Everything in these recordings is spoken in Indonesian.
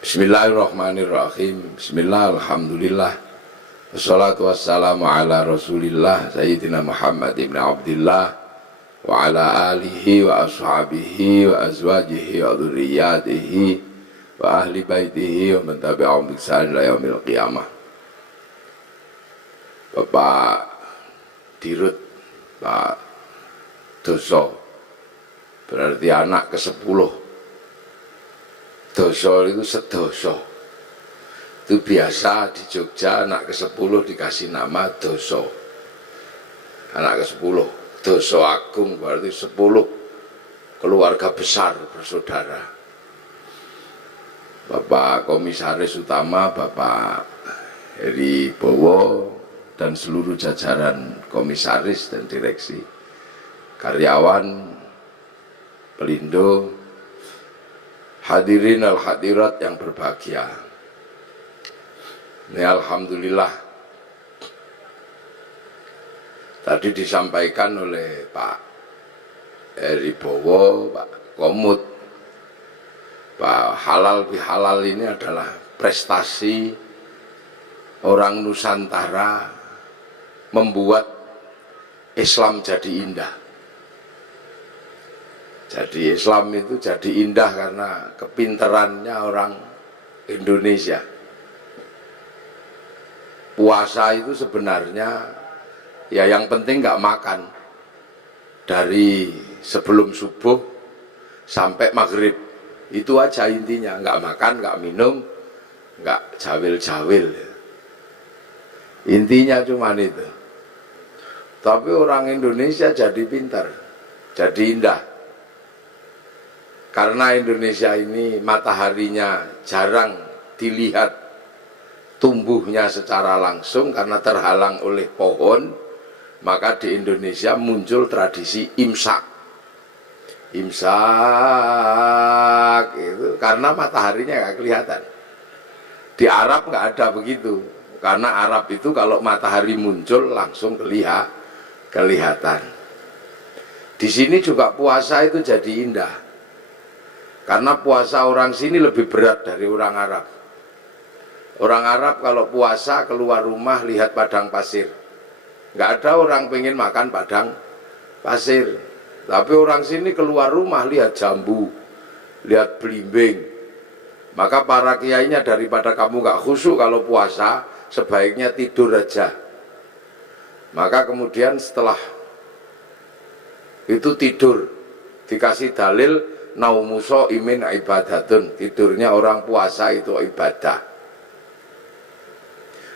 Bismillahirrahmanirrahim. Bismillah, alhamdulillah. Wassalatu wassalamu ala rasulillah Sayyidina Muhammad ibn Abdillah wa ala alihi wa ashabihi wa azwajihi wa dhurriyyatihi wa ahli baitihi wa man tabi'ahum bi ihsan ila yaumil qiyamah. Bapak Dirut, Pak Doso, berarti anak ke-10. Doso itu sedoso. Itu biasa di Jogja anak ke-10 dikasih nama Doso. Anak ke-10, Doso Agung, berarti 10 keluarga besar bersaudara. Bapak Komisaris Utama, Bapak Heri Bowo, dan seluruh jajaran komisaris dan direksi, karyawan, pelindo, hadirin al-hadirat yang berbahagia. Ini alhamdulillah tadi disampaikan oleh Pak Heri Bowo, Pak Komut, Pak Halal Bihalal ini adalah prestasi orang Nusantara membuat Islam jadi indah. Jadi Islam itu jadi indah karena kepinterannya orang Indonesia. Puasa itu sebenarnya ya yang penting nggak makan dari sebelum subuh sampai maghrib, itu aja intinya. Nggak makan, nggak minum, nggak jawil-jawil, intinya cuman itu. Tapi orang Indonesia jadi pintar, jadi indah. Karena Indonesia ini mataharinya jarang dilihat tumbuhnya secara langsung karena terhalang oleh pohon, maka di Indonesia muncul tradisi imsak. Imsak itu karena mataharinya nggak kelihatan. Di Arab nggak ada begitu, karena Arab itu kalau matahari muncul langsung kelihatan. Di sini juga puasa itu jadi indah. Karena puasa orang sini lebih berat dari orang Arab. Orang Arab kalau puasa keluar rumah lihat padang pasir. Nggak ada orang pengen makan padang pasir. Tapi orang sini keluar rumah lihat jambu, lihat belimbing. Maka para kiainya daripada kamu nggak khusyuk kalau puasa, sebaiknya tidur aja. Maka kemudian setelah itu tidur, dikasih dalil naumuso imin ibadatun, tidurnya orang puasa itu ibadah.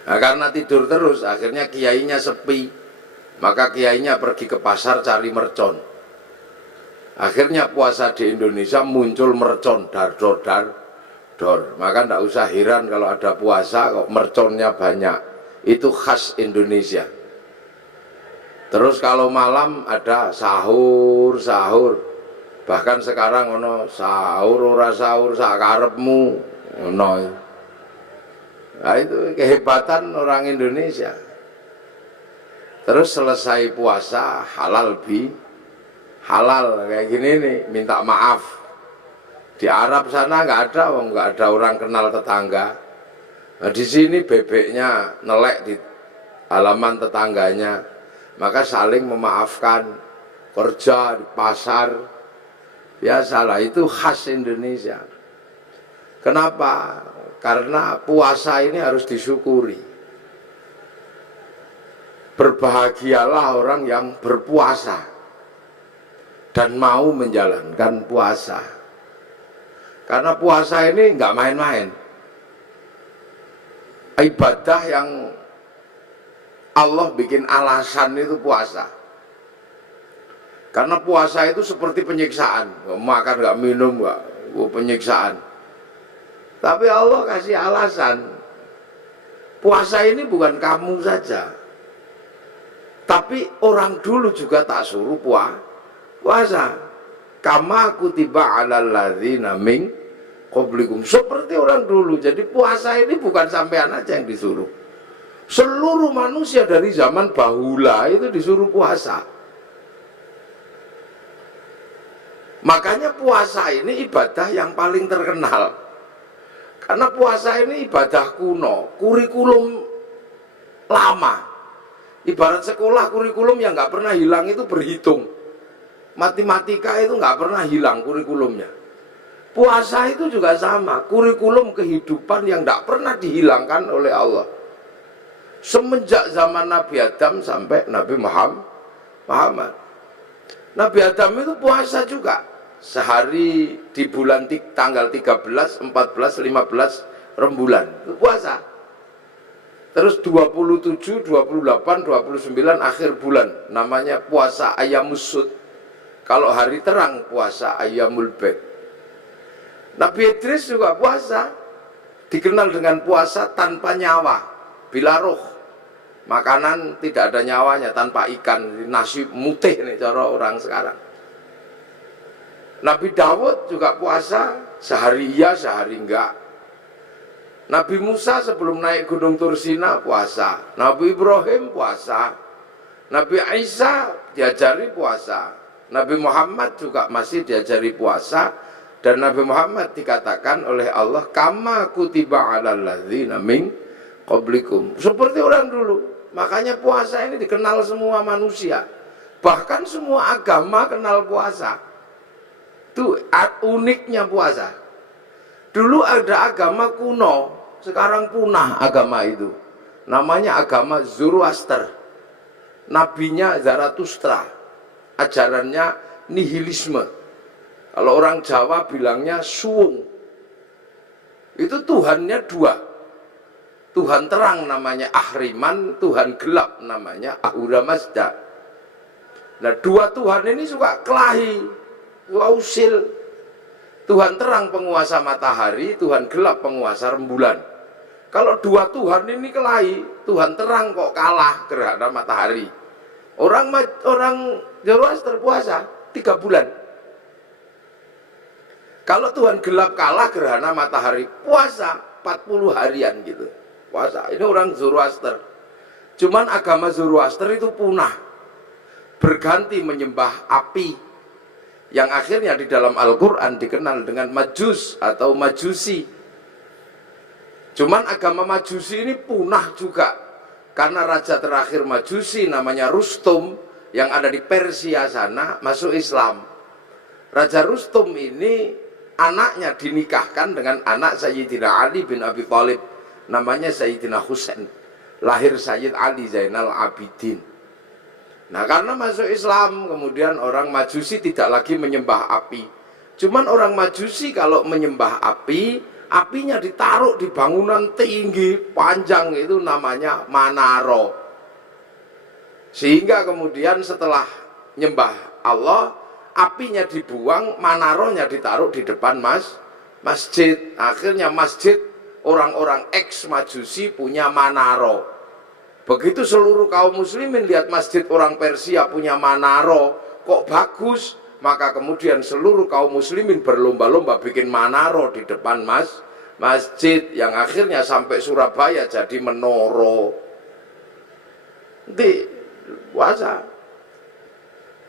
Nah, karena tidur terus akhirnya kiainya sepi, maka kiainya pergi ke pasar cari mercon. Akhirnya puasa di Indonesia muncul mercon dar-dor. Maka tidak usah heran kalau ada puasa kok merconnya banyak. Itu khas Indonesia. Terus kalau malam ada sahur. Bahkan sekarang ono sahur ora sahur sakarepmu ono. Nah, itu kehebatan orang Indonesia. Terus selesai puasa halal kayak gini nih, minta maaf. Di Arab sana nggak ada orang kenal tetangga. Nah, di sini bebeknya nelek di halaman tetangganya, maka saling memaafkan. Kerja di pasar biasalah, itu khas Indonesia. Kenapa? Karena puasa ini harus disyukuri. Berbahagialah orang yang berpuasa dan mau menjalankan puasa. Karena puasa ini nggak main-main. Ibadah yang Allah bikin alasan itu puasa. Karena puasa itu seperti penyiksaan, nggak makan, nggak minum, nggak penyiksaan. Tapi Allah kasih alasan. Puasa ini bukan kamu saja, tapi orang dulu juga tak suruh puasa. Kama kutiba 'alal ladzina min qablikum, seperti orang dulu. Jadi puasa ini bukan sampean aja yang disuruh. Seluruh manusia dari zaman bahula itu disuruh puasa. Makanya puasa ini ibadah yang paling terkenal. Karena puasa ini ibadah kuno, kurikulum lama. Ibarat sekolah kurikulum yang nggak pernah hilang itu berhitung. Matematika itu nggak pernah hilang kurikulumnya. Puasa itu juga sama, kurikulum kehidupan yang nggak pernah dihilangkan oleh Allah. Semenjak zaman Nabi Adam sampai Nabi Muhammad. Nabi Adam itu puasa juga. Sehari di bulan tanggal 13, 14, 15 rembulan itu puasa. Terus 27, 28, 29 akhir bulan namanya puasa Ayyamusud. Kalau hari terang puasa Ayyamul Bid. Nabi Idris juga puasa, dikenal dengan puasa tanpa nyawa, bila roh. Makanan tidak ada nyawanya, tanpa ikan, nasi mutih nih cara orang sekarang. Nabi Dawud juga puasa, sehari iya, sehari enggak. Nabi Musa sebelum naik Gunung Tursina puasa. Nabi Ibrahim puasa. Nabi Isa diajari puasa. Nabi Muhammad juga masih diajari puasa. Dan Nabi Muhammad dikatakan oleh Allah, kama kutiba alal ladzina min qablikum. Seperti orang dulu. Makanya puasa ini dikenal semua manusia. Bahkan semua agama kenal puasa. Itu uniknya puasa. Dulu ada agama kuno, sekarang punah agama itu. Namanya agama Zoroaster. Nabinya Zarathustra. Ajarannya nihilisme. Kalau orang Jawa bilangnya suwung. Itu Tuhannya dua. Tuhan terang namanya Ahriman, Tuhan gelap namanya Ahura Mazda. Nah, dua Tuhan ini suka kelahi. Usil. Tuhan terang penguasa matahari, Tuhan gelap penguasa rembulan. Kalau dua Tuhan ini kelahi, Tuhan terang kok kalah gerhana matahari. Orang Zoroaster puasa 3 bulan. Kalau Tuhan gelap kalah gerhana matahari, puasa 40 harian gitu. Puasa. Ini orang Zoroaster. Cuman agama Zoroaster itu punah. Berganti menyembah api. Yang akhirnya di dalam Al-Quran dikenal dengan Majus atau Majusi. Cuman agama Majusi ini punah juga. Karena raja terakhir Majusi namanya Rustum, yang ada di Persia sana, masuk Islam. Raja Rustum ini anaknya dinikahkan dengan anak Sayyidina Ali bin Abi Thalib. Namanya Sayyidina Husain. Lahir Sayyid Ali Zainal Abidin. Nah, karena masuk Islam, kemudian orang Majusi tidak lagi menyembah api. Cuman orang Majusi kalau menyembah api, apinya ditaruh di bangunan tinggi, panjang, itu namanya Manaro. Sehingga kemudian setelah nyembah Allah, apinya dibuang, Manaronya ditaruh di depan masjid. Akhirnya masjid orang-orang ex-Majusi punya Manaro. Begitu seluruh kaum muslimin lihat masjid orang Persia punya Manaro, kok bagus, maka kemudian seluruh kaum muslimin berlomba-lomba bikin Manaro di depan masjid, yang akhirnya sampai Surabaya jadi menoro. Di puasa.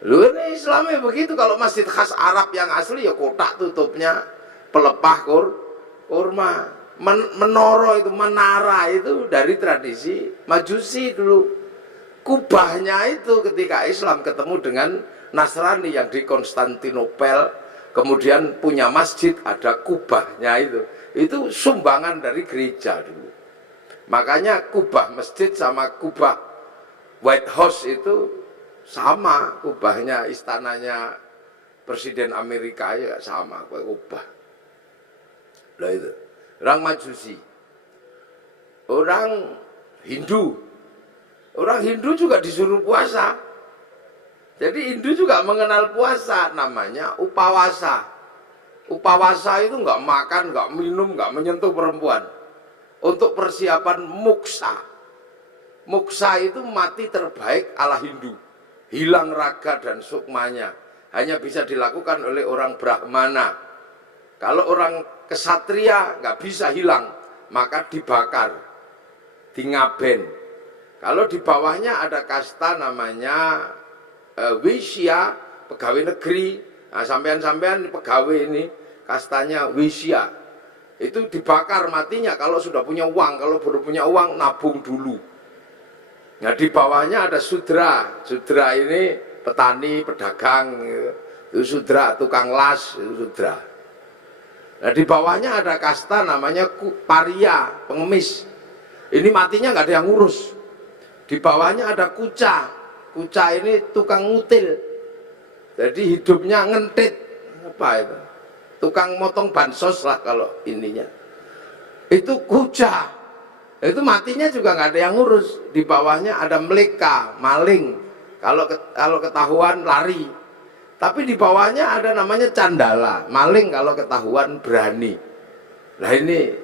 Lu ini Islamnya begitu. Kalau masjid khas Arab yang asli ya kotak tutupnya pelepah kurma. Menoro itu, menara itu dari tradisi Majusi dulu. Kubahnya itu ketika Islam ketemu dengan Nasrani yang di Konstantinopel, kemudian punya masjid, ada kubahnya itu sumbangan dari gereja dulu. Makanya kubah masjid sama kubah White House itu sama, kubahnya istananya Presiden Amerika ya sama kubah. Lah itu orang Majusi. Orang Hindu juga disuruh puasa. Jadi Hindu juga mengenal puasa, namanya upawasa. Upawasa itu nggak makan, nggak minum, nggak menyentuh perempuan. Untuk persiapan muksa. Muksa itu mati terbaik ala Hindu. Hilang raga dan sukmanya. Hanya bisa dilakukan oleh orang Brahmana. Kalau orang kesatria nggak bisa hilang, maka dibakar, dingaben. Kalau di bawahnya ada kasta namanya Wisya, pegawai negeri, Nah, sampean-sampean pegawai ini kastanya wisya, itu dibakar matinya kalau sudah punya uang. Kalau belum punya uang, nabung dulu. Nah, di bawahnya ada sudra. Sudra ini petani, pedagang, itu sudra, tukang las, itu sudra. Nah, di bawahnya ada kasta namanya paria, pengemis. Ini matinya nggak ada yang ngurus. Di bawahnya ada kuca. Kuca ini tukang ngutil. Jadi hidupnya ngentit. Apa itu? Tukang motong bansos lah kalau ininya. Itu kuca. Itu matinya juga nggak ada yang ngurus. Di bawahnya ada meleka, maling. Kalau ketahuan lari. Tapi di bawahnya ada namanya candala, maling kalau ketahuan berani. Nah ini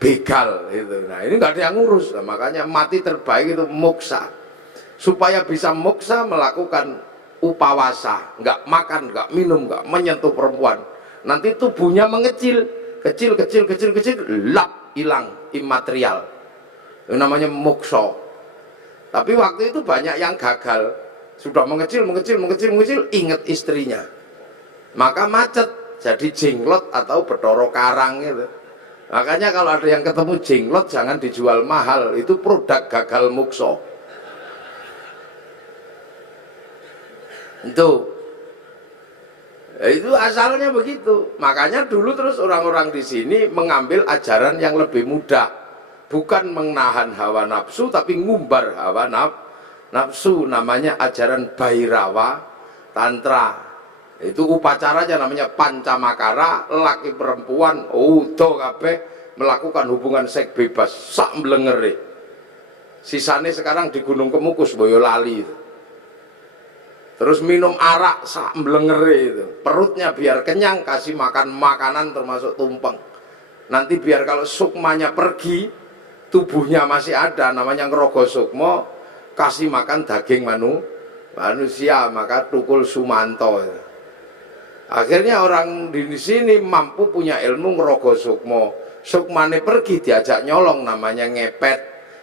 begal itu. Nah ini nggak ada yang ngurus. Nah, makanya mati terbaik itu moksa. Supaya bisa moksa melakukan upawasa, nggak makan, nggak minum, nggak menyentuh perempuan. Nanti tubuhnya mengecil, kecil, lap, hilang, imaterial. Itu namanya moksa. Tapi waktu itu banyak yang gagal, sudah mengecil, ingat istrinya. Maka macet, jadi jenglot atau Bathara Karang itu. Makanya kalau ada yang ketemu jenglot jangan dijual mahal, itu produk gagal moksa. Itu asalnya begitu. Makanya dulu terus orang-orang di sini mengambil ajaran yang lebih mudah, bukan menahan hawa nafsu tapi ngumbar hawa nafsu. Namanya ajaran Bhairawa Tantra. Itu upacaranya namanya pancamakara, laki perempuan utuh kabeh melakukan hubungan seks bebas sak mlengere. Sisane sekarang di Gunung Kemukus Boyolali itu. Terus minum arak sak mblengere itu. Perutnya biar kenyang, kasih makan makanan termasuk tumpeng. Nanti biar kalau sukmanya pergi, tubuhnya masih ada, namanya ngerogo sukmo, kasih makan daging manusia, maka tukul sumanto. Akhirnya orang di sini mampu punya ilmu ngerogo sukmo. Sukmane pergi diajak nyolong, namanya ngepet.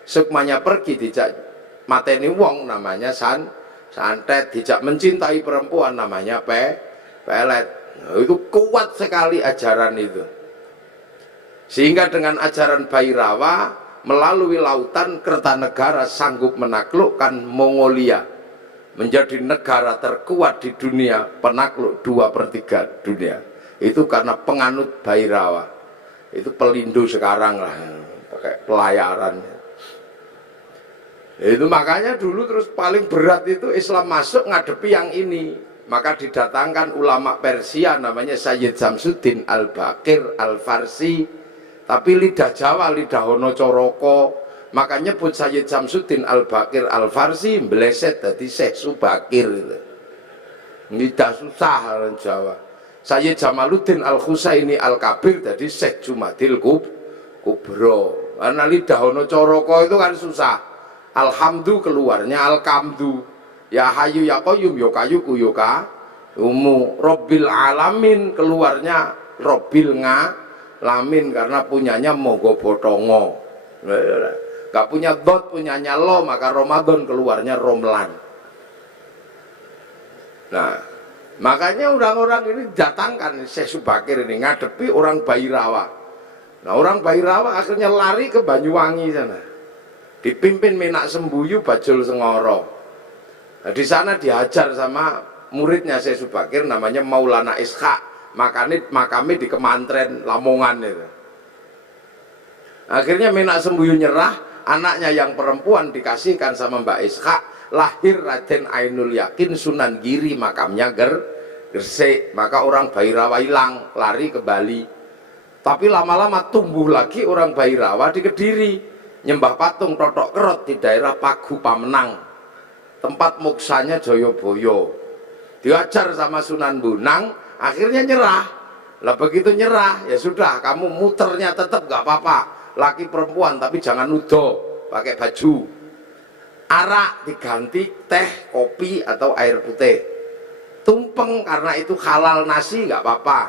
Sukmanya pergi diajak mateni wong, namanya santet. Dijak mencintai perempuan, namanya pelet. Itu kuat sekali ajaran itu. Sehingga dengan ajaran Bhairawa melalui lautan Kertanegara sanggup menaklukkan Mongolia, menjadi negara terkuat di dunia, penakluk 2/3 dunia. Itu karena penganut Bhairawa. Itu Pelindo sekarang lah, pakai pelayaran. Itu makanya dulu terus paling berat itu Islam masuk ngadepi yang ini. Maka didatangkan ulama Persia namanya Sayyid Samsuddin Al-Baqir Al-Farsi. Tapi lidah Jawa, lidah Hono Coroko. Maka nyebut Sayyid Samsuddin Al-Baqir Al-Farsi meleset dari Syekh Subakir itu. Lidah susah orang Jawa. Sayyid Jamaluddin Al-Husaini Al-Kabir dari Syekh Jumadil Kubro. Karena lidah Hono Coroko itu kan susah. Alhamdu keluarnya Alkamdu. Ya Hayu ya Qayyum ya Kayu Kuyoka Umu. Robbil Alamin keluarnya Robbil Ngalamin, karena punyanya Mogo Botongo. Gak punya dot, punyanya lo, maka Ramadan keluarnya Romlan. Nah, makanya orang-orang ini datangkan Syekh Subakir ini ngadepi orang Bhairawa. Nah, orang Bhairawa akhirnya lari ke Banyuwangi sana. Dipimpin Menak Sembuyu Bajul Sengoro. Nah, di sana diajar sama muridnya Syekh Subakir namanya Maulana Ishaq. Makamnya di Kemantren Lamongan itu. Akhirnya Menak Sembuyu nyerah, anaknya yang perempuan dikasihkan sama Mbak Ishaq. Lahir Raden Ainul Yakin Sunan Giri, makamnya Gresik. Maka orang Bhairawa hilang, lari ke Bali. Tapi lama-lama tumbuh lagi orang Bhairawa di Kediri, nyembah patung Totok Kerot di daerah Pagu Pamenang, tempat moksanya Joyoboyo. Diajar sama Sunan Bonang, akhirnya nyerah. Lah begitu nyerah, ya sudah, kamu muternya tetap gak apa-apa, laki perempuan, tapi jangan nudo, pakai baju. Arak diganti teh, kopi atau air putih. Tumpeng karena itu halal nasi gak apa-apa.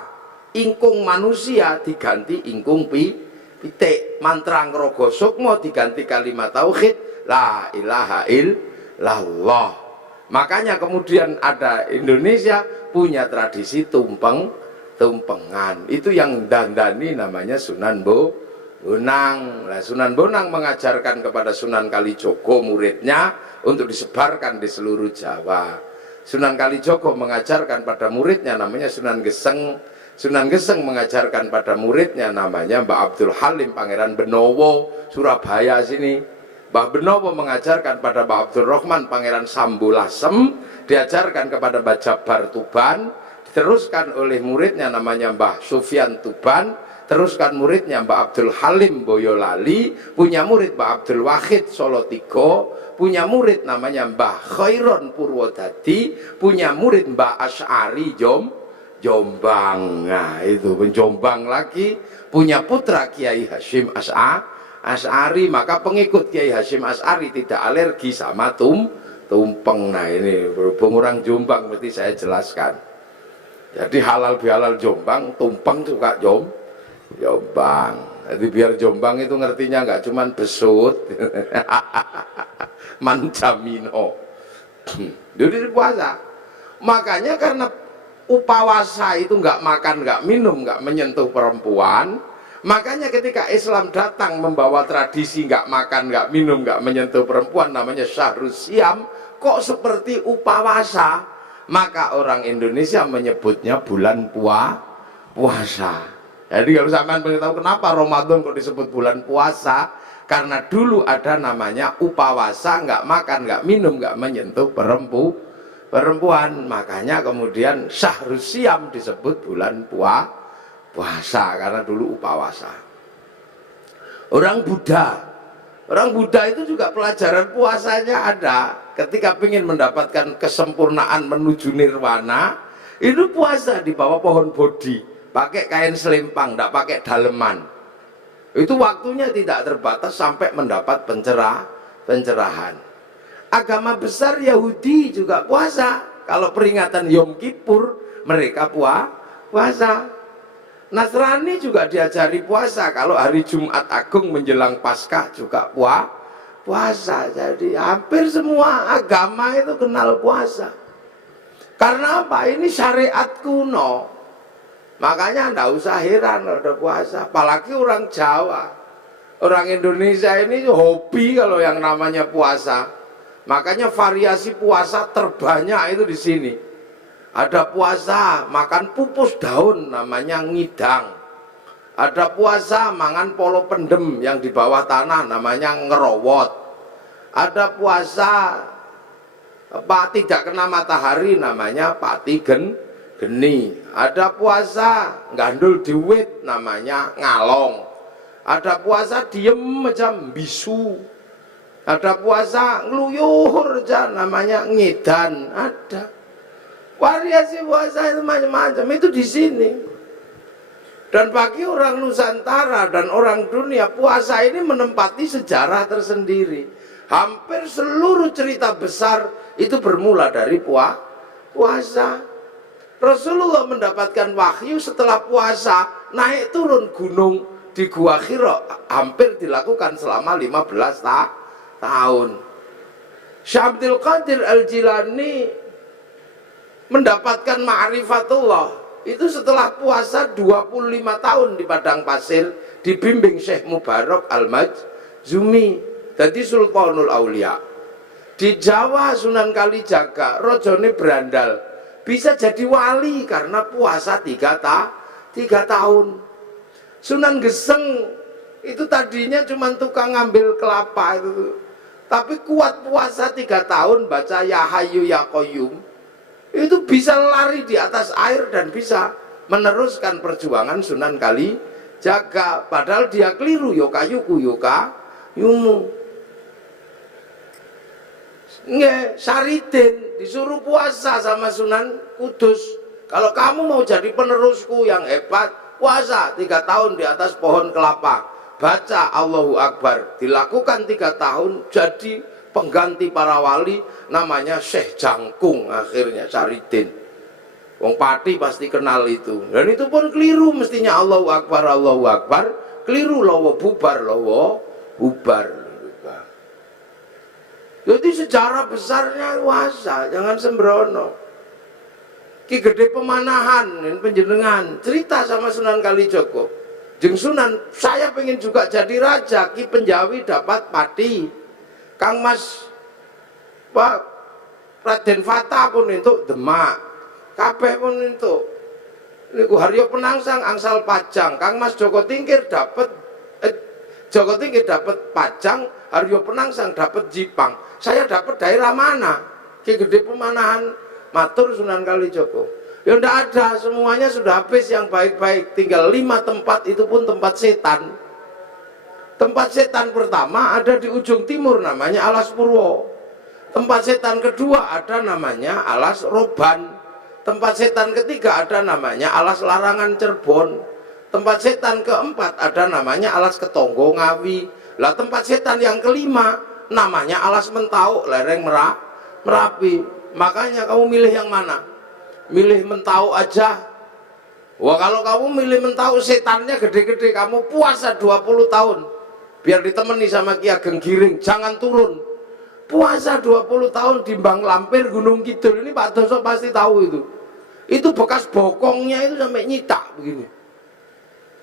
Ingkung manusia diganti ingkung pitik. Mantra ngerogo sukmo diganti kalimat tauhid la ilaha illallah. Makanya kemudian ada Indonesia punya tradisi tumpengan. Itu yang dandani namanya Sunan Bonang. Nah, Sunan Bonang mengajarkan kepada Sunan Kalijogo muridnya untuk disebarkan di seluruh Jawa. Sunan Kalijogo mengajarkan pada muridnya namanya Sunan Geseng. Sunan Geseng mengajarkan pada muridnya namanya Mbah Abdul Halim Pangeran Benowo, Surabaya sini. Mbah Benowo mengajarkan pada Mbah Abdul Rahman Pangeran Sambulasem, diajarkan kepada Mbah Jabar Tuban, diteruskan oleh muridnya namanya Mbah Sufyan Tuban, teruskan muridnya Mbah Abdul Halim Boyolali, punya murid Mbah Abdul Wahid Solotigo, punya murid namanya Mbah Khairon Purwodadi, punya murid Mbah Asy'ari Jombang. Nah itu Jombang lagi, punya putra Kiai Hasyim Asy'ari, maka pengikut Kiai Hasyim Asy'ari tidak alergi sama tumpeng. Nah ini berhubung orang Jombang mesti saya jelaskan. Jadi halal bihalal Jombang, tumpeng juga Jombang. Jadi biar Jombang itu ngertinya nggak cuman besut, mancamino. Jadi puasa. Makanya karena upawasa itu nggak makan, nggak minum, nggak menyentuh perempuan. Makanya ketika Islam datang membawa tradisi nggak makan, nggak minum, nggak menyentuh perempuan, namanya Syahrus Siam, kok seperti upawasa? Maka orang Indonesia menyebutnya bulan puasa. Jadi kalau sampean pengen tahu kenapa Ramadan kok disebut bulan puasa, karena dulu ada namanya upawasa, nggak makan, nggak minum, nggak menyentuh perempuan. Makanya kemudian Syahrus Siam disebut bulan puasa karena dulu upawasa. Orang Buddha itu juga pelajaran puasanya ada. Ketika ingin mendapatkan kesempurnaan menuju nirwana, itu puasa di bawah pohon bodhi, pakai kain selempang, tidak pakai daleman. Itu waktunya tidak terbatas sampai mendapat pencerahan. Agama besar Yahudi juga puasa. Kalau peringatan Yom Kippur mereka puasa. Nasrani juga diajari puasa. Kalau hari Jumat Agung menjelang Paskah juga puasa. Jadi hampir semua agama itu kenal puasa. Karena apa? Ini syariat kuno. Makanya tidak usah heran kalau ada puasa. Apalagi orang Jawa. Orang Indonesia ini hobi kalau yang namanya puasa. Makanya variasi puasa terbanyak itu di sini. Ada puasa makan pupus daun namanya ngidang. Ada puasa mangan polo pendem yang di bawah tanah namanya ngerowot. Ada puasa tidak kena matahari namanya pati geni. Ada puasa gandul diwit namanya ngalong. Ada puasa diem macam bisu. Ada puasa ngeluyur aja namanya ngedan. Ada variasi puasa itu macam-macam, itu di sini. Dan bagi orang Nusantara dan orang dunia, puasa ini menempati sejarah tersendiri. Hampir seluruh cerita besar itu bermula dari puasa. Rasulullah mendapatkan wahyu setelah puasa, naik turun gunung di Gua Hira, hampir dilakukan selama 15 tahun. Syekh Abdul Qadir Al-Jilani mendapatkan ma'rifatullah itu setelah puasa 25 tahun di padang pasir, dibimbing Syekh Mubarak Al-Majzumi, jadi Sultanul Aulia. Di Jawa Sunan Kalijaga rojone berandal, bisa jadi wali karena puasa 3 tahun. Sunan Geseng itu tadinya cuma tukang ngambil kelapa itu, tapi kuat puasa 3 tahun, baca Ya Hayyu Ya Qayyum, itu bisa lari di atas air dan bisa meneruskan perjuangan Sunan Kalijaga. Padahal dia keliru, yokayuku yokayumu. Nggak, Saridin disuruh puasa sama Sunan Kudus. Kalau kamu mau jadi penerusku yang hebat, puasa 3 tahun di atas pohon kelapa, baca Allahu Akbar, dilakukan 3 tahun, jadi pengganti para wali, namanya Syekh Jangkung. Akhirnya Saridin, wong Pati pasti kenal itu. Dan itu pun keliru, mestinya Allahu Akbar, keliru, lowo bubar. Jadi sejarah besarnya Wasa, jangan sembrono. Ki Gede Pemanahan penjenengan cerita sama Sunan Kalijogo. Jeng Sunan, saya pengen juga jadi raja. Ki Penjawi dapat pati. Kang Mas Pak Raden Fata pun itu Demak. Kabeh pun itu. Niku Haryo Penangsang angsal Pajang. Kang Mas Joko Tingkir dapat Joko Tingkir dapat Pajang, Haryo Penangsang dapat Jipang. Saya dapat daerah mana? Ki Gede Pemanahan. Matur Sunan Kalijogo, ya ndak ada, semuanya sudah habis yang baik-baik, tinggal 5 tempat, itu pun tempat setan. Tempat setan pertama ada di ujung timur, namanya Alas Purwo. Tempat setan kedua ada namanya Alas Roban. Tempat setan ketiga ada namanya Alas Larangan Cirebon. Tempat setan keempat ada namanya Alas Ketonggo Ngawi. Lah tempat setan yang kelima namanya Alas Mentau lereng Merapi. Makanya kamu milih yang mana? Milih Mentau aja. Wah, kalau kamu milih Mentau, setannya gede-gede, kamu puasa 20 tahun biar ditemani sama Ki Ageng Giring, jangan turun. Puasa 20 tahun di Bang Lampir Gunung Kidul. Ini Pak Doso pasti tahu itu. Itu bekas bokongnya itu sampai nyitak begini.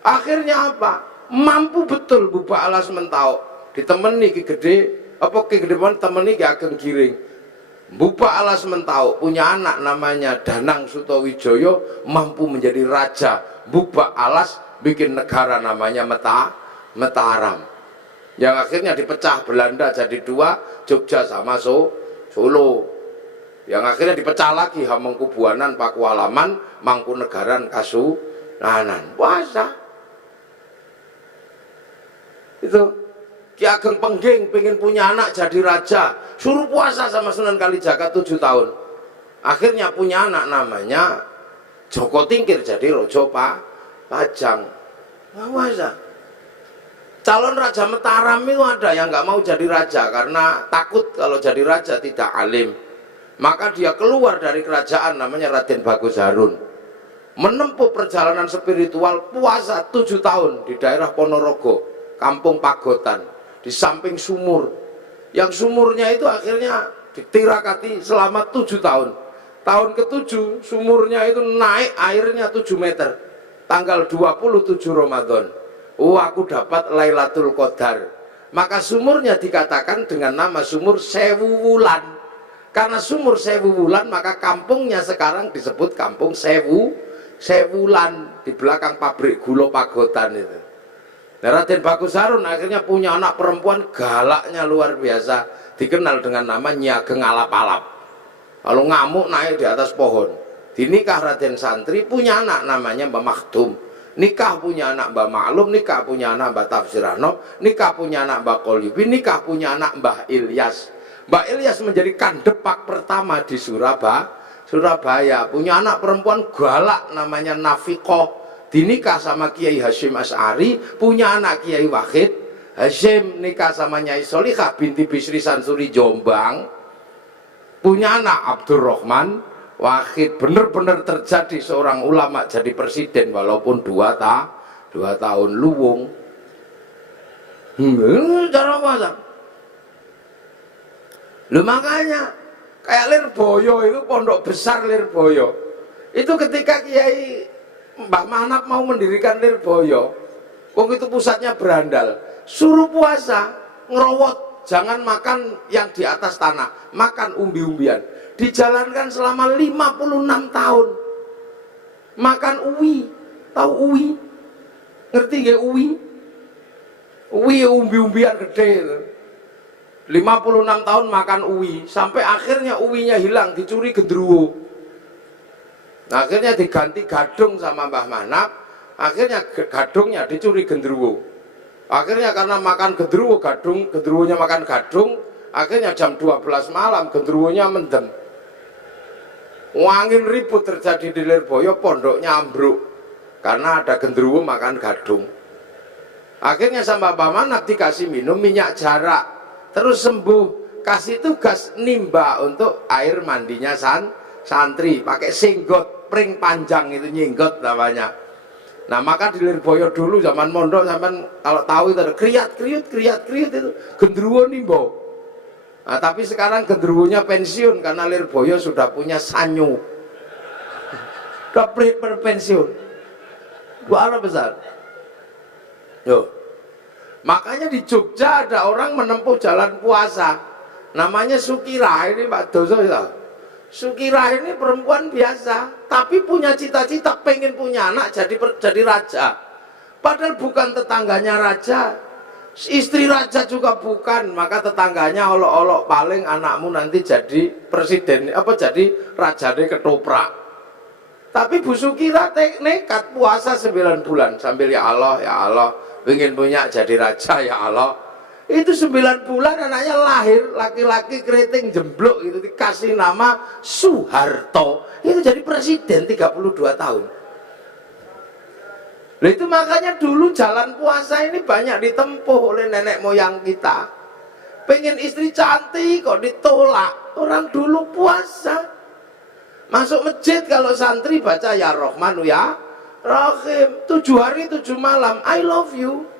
Akhirnya apa? Mampu betul buka Alas Mentau, ditemani Ki Gede, apa Ki Gede pun temani Ki Ageng Giring. Bupa Alas Mentau punya anak namanya Danang Sutawijoyo, mampu menjadi raja. Bupa Alas bikin negara namanya Mataram, yang akhirnya dipecah Belanda jadi 2, Jogja sama Solo. Yang akhirnya dipecah lagi Hamengkubuanan, Pakualaman, Mangkunegaran, Kasunanan. Puasa itu. Ki Ageng Pengging pengen punya anak jadi raja, suruh puasa sama Sunan Kalijaga 7 tahun. Akhirnya punya anak namanya Joko Tingkir jadi Rojo Pajang. Puasa. Calon Raja Mataram itu ada yang nggak mau jadi raja karena takut kalau jadi raja tidak alim. Maka dia keluar dari kerajaan, namanya Raden Bagus Harun, menempuh perjalanan spiritual, puasa 7 tahun di daerah Ponorogo, Kampung Pagotan, di samping sumur. Yang sumurnya itu akhirnya ditirakati selama 7 tahun. Tahun ke-7 sumurnya itu naik airnya 7 meter. Tanggal 27 Ramadan, aku dapat Lailatul Qadar. Maka sumurnya dikatakan dengan nama sumur Sewu Wulan. Karena sumur Sewu Wulan, maka kampungnya sekarang disebut Kampung Sewulan, di belakang pabrik gula Pagotan itu. Raden Bagus Harun akhirnya punya anak perempuan galaknya luar biasa, dikenal dengan nama Nyi Ageng Alap-alap. Kalau ngamuk naik di atas pohon. Dinikah Raden Santri, punya anak namanya Mbah Makhdum. Nikah punya anak Mbah Maklum, nikah punya anak Mbah Tafsirano, nikah punya anak Mbah Kolibi, nikah punya anak Mbah Ilyas. Mbah Ilyas menjadi kandepak pertama di Surabaya. Punya anak perempuan galak namanya Nafikoh. Dinikah sama Kiai Hasyim Asy'ari, punya anak Kiai Wahid Hasyim, nikah sama Nyai Solikah binti Bisri Sansuri Jombang, punya anak Abdurrahman Wahid. Bener-bener terjadi seorang ulama jadi presiden walaupun 2 tahun luwung. Cara apa? Lu makanya kayak Lirboyo itu, pondok besar Lirboyo itu, ketika Kiai Mbah Manap mau mendirikan Lirboyo, wong itu pusatnya berandal, suruh puasa, ngerowot, jangan makan yang di atas tanah, makan umbi-umbian. Dijalankan selama 56 tahun. Makan uwi, tahu uwi? Ngerti gak uwi? Uwi umbi-umbian gede itu. 56 tahun makan uwi, sampai akhirnya uwinya hilang, dicuri gendruwo. Nah, akhirnya diganti gadung sama Mbah Manap, akhirnya gadungnya dicuri gendruwo. Akhirnya karena makan gendruwo, gendruwonya makan gadung, akhirnya jam 12 malam gendruwonya mendem. Wangin ribut terjadi di Lirboyo, pondoknya ambruk karena ada gendruwo makan gadung. Akhirnya sama Mbah Manap dikasih minum minyak jarak, terus sembuh. Kasih tugas nimba untuk air mandinya santri, pakai singgot pring panjang, itu nyinggot namanya. Nah, maka di Lirboyo dulu zaman mondok, sampean kalau tahu itu ada kriat kriut itu gendruwo nimbo. Nah, tapi sekarang genderuwonya pensiun karena Lirboyo sudah punya Sanyo. Udah pensiun. Dua besar. Yo. Makanya di Jogja ada orang menempuh jalan puasa. Namanya Sukira, ini Pak Doso ya. Sukira ini perempuan biasa, tapi punya cita-cita pengen punya anak jadi raja. Padahal bukan tetangganya raja, istri raja juga bukan, maka tetangganya olok-olok paling anakmu nanti jadi presiden, apa jadi raja deh ketoprak. Tapi Bu Sukira nekat puasa 9 bulan sambil ya Allah, pengen punya jadi raja ya Allah. Itu 9 bulan anaknya lahir, laki-laki keriting jemblok itu dikasih nama Soeharto. Itu jadi presiden 32 tahun. Nah, itu makanya dulu jalan puasa ini banyak ditempuh oleh nenek moyang kita. Pengen istri cantik kok ditolak. Orang dulu puasa. Masuk masjid kalau santri baca ya Rahmanu ya Rahim. 7 hari 7 malam I love you.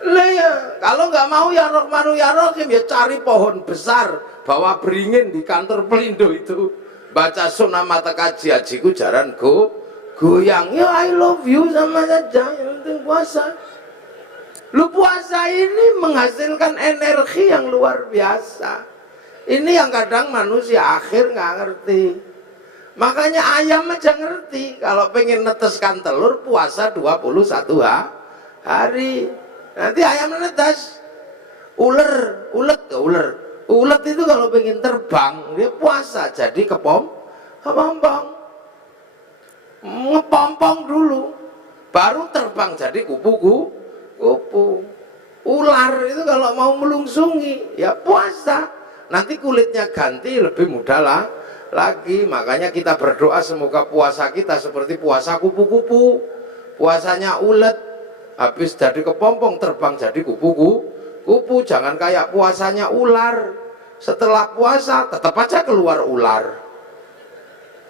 Nah ya, kalau nggak mau ya Rahmanu ya Rahim ya cari pohon besar, bawa beringin di kantor Pelindo itu, baca sunah mata kaji ajiku jaran goyang ya I love you sama saja, yang penting puasa. Lu puasa ini menghasilkan energi yang luar biasa. Ini yang kadang manusia akhir nggak ngerti. Makanya ayam aja ngerti kalau pengen neteskan telur puasa 21 hari. Nanti ayam netes. Ulet itu kalau pengen terbang dia puasa jadi kepompong. Ngepompong dulu baru terbang jadi kupu. Ular itu kalau mau melungsungi ya puasa. Nanti kulitnya ganti lebih mudah lah lagi. Makanya kita berdoa semoga puasa kita seperti puasa kupu-kupu. Puasanya ulet habis jadi kepompong terbang jadi kupu. Jangan kayak puasanya ular. Setelah puasa tetap aja keluar ular.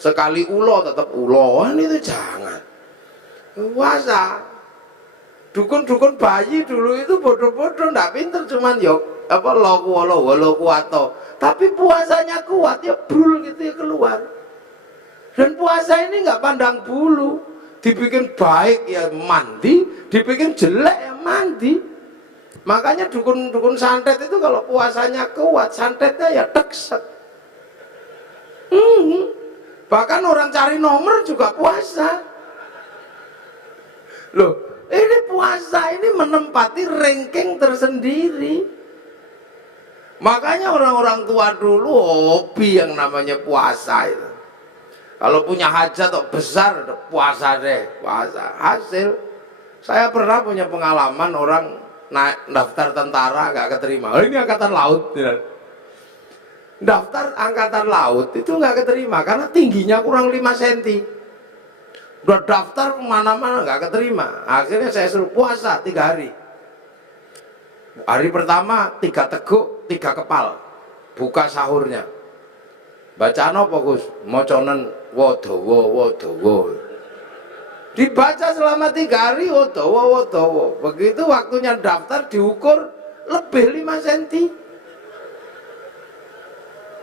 Sekali ulo tetap ulo. Itu jangan. Puasa. Dukun-dukun bayi dulu itu bodoh-bodoh, nggak pinter, cuman yok apa lo kuato. Tapi puasanya kuat ya brul gitu ya keluar. Dan puasa ini nggak pandang bulu. Dibikin baik ya mandi, dibikin jelek ya mandi. Makanya dukun-dukun santet itu kalau puasanya kuat, santetnya ya tekset. Bahkan orang cari nomor juga puasa. Loh, ini puasa ini menempati ranking tersendiri. Makanya orang-orang tua dulu hobi yang namanya puasa itu. Kalau punya hajat atau besar, puasa deh, puasa. Hasil, saya pernah punya pengalaman orang naik daftar tentara nggak keterima. Oh, ini angkatan laut, daftar angkatan laut itu nggak keterima karena tingginya kurang 5 cm. Udah daftar kemana-mana nggak keterima. Akhirnya saya suruh puasa 3 hari. Hari pertama 3 teguk, 3 kepal, buka sahurnya. Bacaan apa Gus? Moconen wodowo. Dibaca selama 3 hari wodowo. Begitu waktunya daftar diukur lebih 5 cm.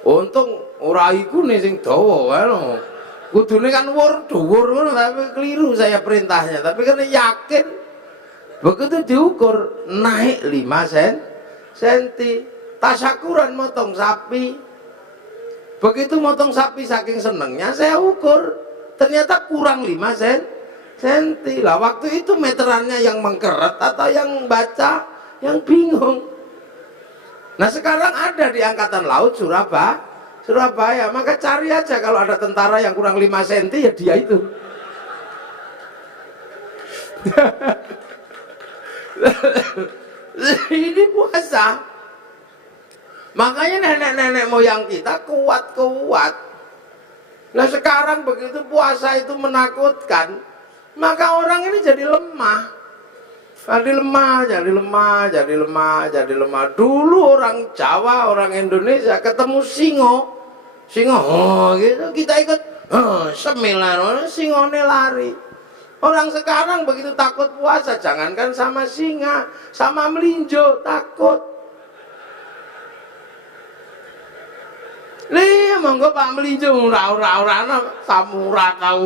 Untung ora iku nih sing dawa kan. Kudune kan dhuwur tapi keliru saya perintahnya. Tapi kan yakin. Begitu diukur naik 5 cm. Tasyakuran motong sapi. Begitu motong sapi saking senengnya saya ukur, ternyata kurang 5 cm. Lah waktu itu meterannya yang mengkeret atau yang baca yang bingung. Nah sekarang ada di Angkatan Laut Surabaya, maka cari aja kalau ada tentara yang kurang 5 cm ya dia itu. Ini puasa. Makanya nenek-nenek moyang kita kuat. Nah sekarang begitu puasa itu menakutkan, maka orang ini jadi lemah. Jadi lemah. Dulu orang Jawa, orang Indonesia ketemu singo gitu, kita ikut semilan, singone lari. Orang sekarang begitu takut puasa, jangankan sama singa, sama melinjo takut. Ya monggo Pak melinjo ora samura tau.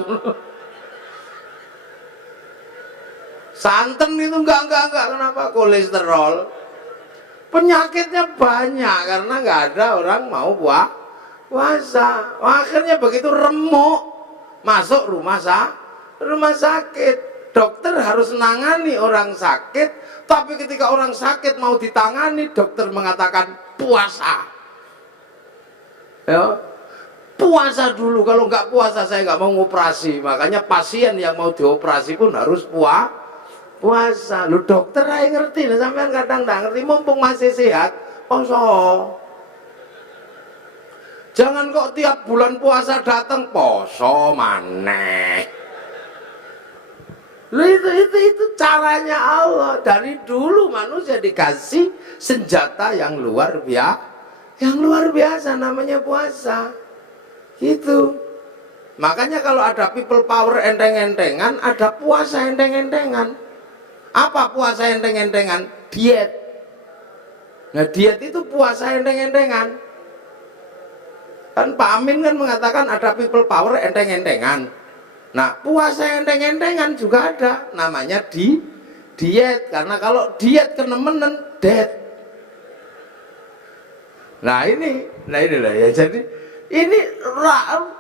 Santen itu enggak kenapa? Kolesterol. Penyakitnya banyak karena nggak ada orang mau puasa. Akhirnya begitu remuk masuk rumah sakit. Dokter harus menangani orang sakit, tapi ketika orang sakit mau ditangani, dokter mengatakan puasa. Ya, puasa dulu. Kalau nggak puasa saya nggak mau ngoperasi. Makanya pasien yang mau dioperasi pun harus puasa. Lu dokter aja ngerti, nah sampean kadang nggak ngerti. Mumpung masih sehat, poso. Jangan kok tiap bulan puasa datang poso maneh. Lu itu caranya Allah. Dari dulu manusia dikasih senjata yang luar biasa, namanya puasa. Gitu. Makanya kalau ada people power enteng-entengan, ada puasa enteng-entengan. Apa puasa enteng-entengan? Diet. Nah diet itu puasa enteng-entengan. Kan Pak Amin kan mengatakan ada people power enteng-entengan. Nah puasa enteng-entengan juga ada. Namanya diet. Karena kalau diet kenemenen dead. Nah inilah ya. Jadi ini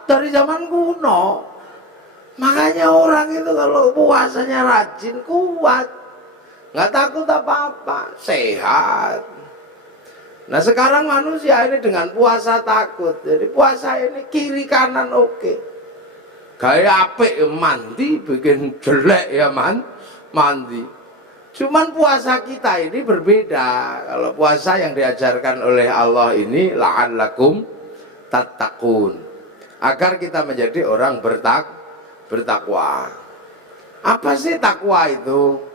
dari zaman kuno. Makanya orang itu kalau puasanya rajin, kuat. Nggak takut apa-apa, sehat. Nah sekarang manusia ini dengan puasa takut. Jadi puasa ini kiri kanan oke. Gaya apik mandi, bikin jelek ya mandi. Cuman puasa kita ini berbeda. Kalau puasa yang diajarkan oleh Allah ini la'allakum tattaqun, agar kita menjadi orang bertakwa. Apa sih takwa itu?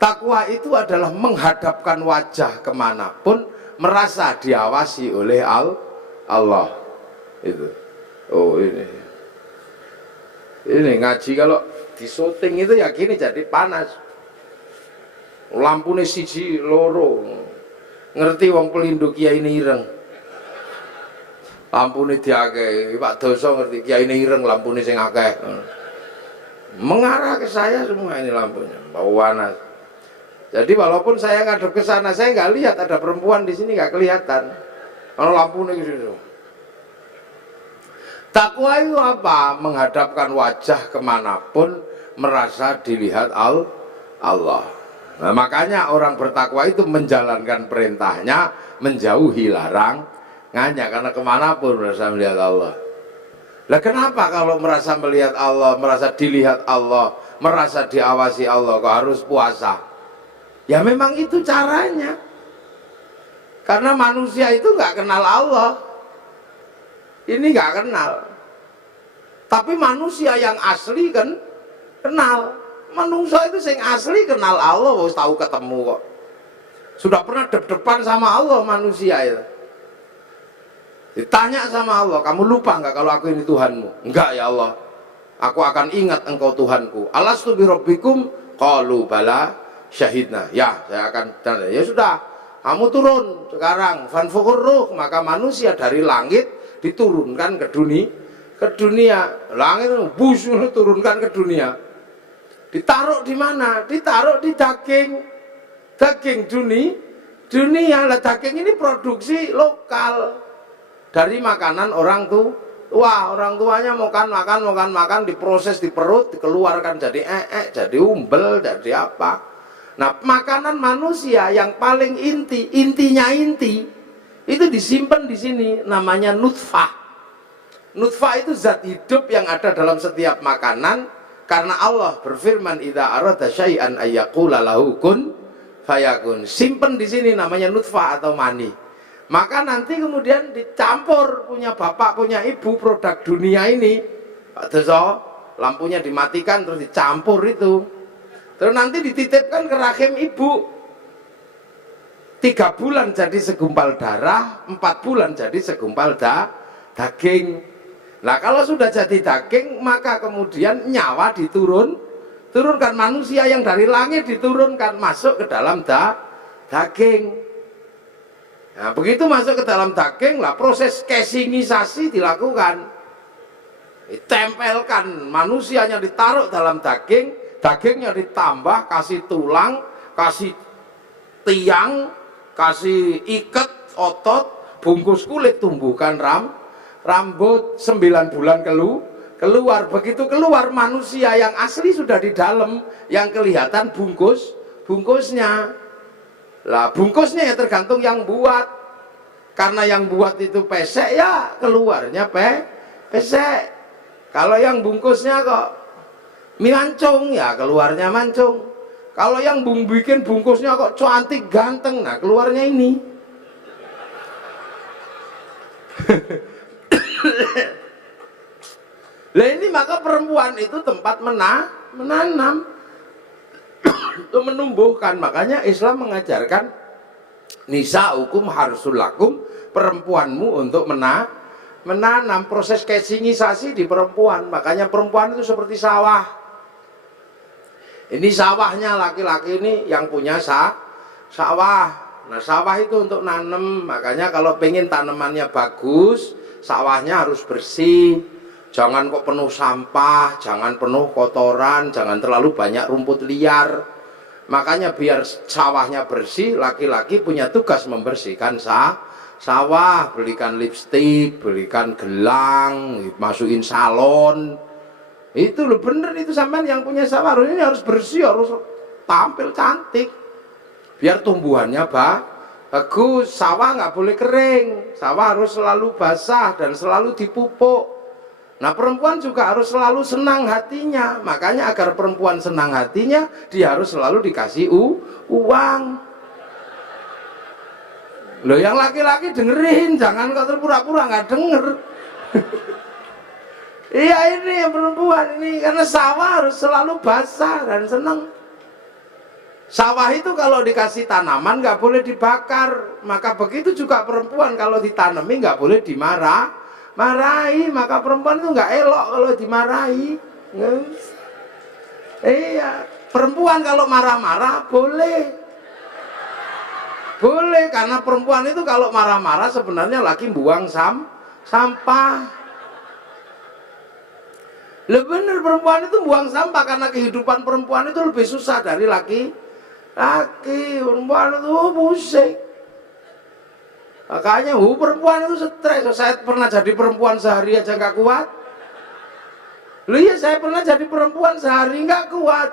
Takwa itu adalah menghadapkan wajah kemanapun, merasa diawasi oleh Allah. Itu. Oh ini ngaji kalau di syuting itu ya gini, jadi panas. Lampune siji loro. Ngerti wong pelindung Kiai Ireng. Lampune diakeh, Pak Doso ngerti Kiai Ireng lampune sing akeh. Mengarah ke saya semua ini lampunya, bau panas. Jadi walaupun saya ngadep ke sana, saya nggak lihat ada perempuan di sini, nggak kelihatan. Kalau lampunya gitu. Takwa itu apa? Menghadapkan wajah kemanapun, merasa dilihat Allah. Nah, makanya orang bertakwa itu menjalankan perintahnya, menjauhi larangannya, karena kemanapun merasa melihat Allah. Lah kenapa kalau merasa melihat Allah, merasa dilihat Allah, merasa diawasi Allah, kok harus puasa? Ya memang itu caranya. Karena manusia itu nggak kenal Allah. Ini nggak kenal. Tapi manusia yang asli kan kenal. Manusia itu yang asli kenal Allah, harus tahu ketemu kok. Sudah pernah dep-depan sama Allah manusia itu. Ditanya sama Allah, kamu lupa nggak kalau aku ini Tuhanmu? Enggak ya Allah. Aku akan ingat engkau Tuhanku. Alastu bi rabbikum? Qalu bala syahidna. Ya, saya akan. Ya sudah, kamu turun sekarang. Fanfukur ruh, maka manusia dari langit diturunkan ke dunia. Langit busu turunkan ke dunia. Ditaruh di mana? Ditaruh di daging dunia. Lah daging ini produksi lokal dari makanan orang tuanya makan diproses di perut, dikeluarkan jadi jadi umbel, jadi apa. Nah, makanan manusia yang paling intinya itu disimpan di sini, namanya nutfah. Nutfah itu zat hidup yang ada dalam setiap makanan, karena Allah berfirman, idza arada syai'an ayyaqula lahu kun fayakun. Simpen di sini namanya nutfah atau mani. Maka nanti kemudian dicampur, punya bapak, punya ibu, produk dunia ini. Pak Doso, lampunya dimatikan terus dicampur itu. Terus nanti dititipkan ke rahim ibu. 3 bulan jadi segumpal darah, 4 bulan jadi segumpal daging. Nah kalau sudah jadi daging, maka kemudian nyawa turunkan, manusia yang dari langit diturunkan masuk ke dalam daging. Nah, begitu masuk ke dalam daging lah proses casingisasi dilakukan. Ditempelkan, manusianya ditaruh dalam daging, dagingnya ditambah, kasih tulang, kasih tiang, kasih ikat otot, bungkus kulit, tumbuhkan rambut 9 bulan keluar. Begitu keluar manusia yang asli sudah di dalam, yang kelihatan bungkusnya. Lah bungkusnya ya tergantung yang buat. Karena yang buat itu pesek ya keluarnya pesek. Kalau yang bungkusnya kok mancung ya keluarnya mancung. Kalau yang bikin bungkusnya kok cantik ganteng, nah keluarnya ini. Lah ini maka perempuan itu tempat menanam untuk menumbuhkan. Makanya Islam mengajarkan nisa'ukum harsul lakum, perempuanmu untuk menanam. Proses casingisasi di perempuan. Makanya perempuan itu seperti sawah. Ini sawahnya laki-laki ini yang punya sawah. Nah sawah itu untuk nanam. Makanya kalau pengen tanamannya bagus, sawahnya harus bersih. Jangan kok penuh sampah, jangan penuh kotoran, jangan terlalu banyak rumput liar. Makanya biar sawahnya bersih, laki-laki punya tugas membersihkan sawah, belikan lipstik, belikan gelang, masukin salon. Itu loh bener itu, sampean yang punya sawah ini harus bersih, harus tampil cantik. Biar tumbuhannya bagus. Sawah nggak boleh kering, sawah harus selalu basah dan selalu dipupuk. Nah perempuan juga harus selalu senang hatinya. Makanya agar perempuan senang hatinya, dia harus selalu dikasih uang. Loh yang laki-laki dengerin, jangan kau terpura-pura nggak denger. Iya ini yang perempuan ini, karena sawah harus selalu basah dan senang. Sawah itu kalau dikasih tanaman nggak boleh dibakar. Maka begitu juga perempuan kalau ditanami nggak boleh marahi. Maka perempuan itu nggak elok kalau dimarahi. Iya, perempuan kalau marah-marah boleh, karena perempuan itu kalau marah-marah sebenarnya lagi buang sampah. Lebih bener perempuan itu buang sampah, karena kehidupan perempuan itu lebih susah dari laki. Perempuan itu pusing. Makanya perempuan itu stres. Saya pernah jadi perempuan sehari aja nggak kuat. Loh iya, saya pernah jadi perempuan sehari nggak kuat.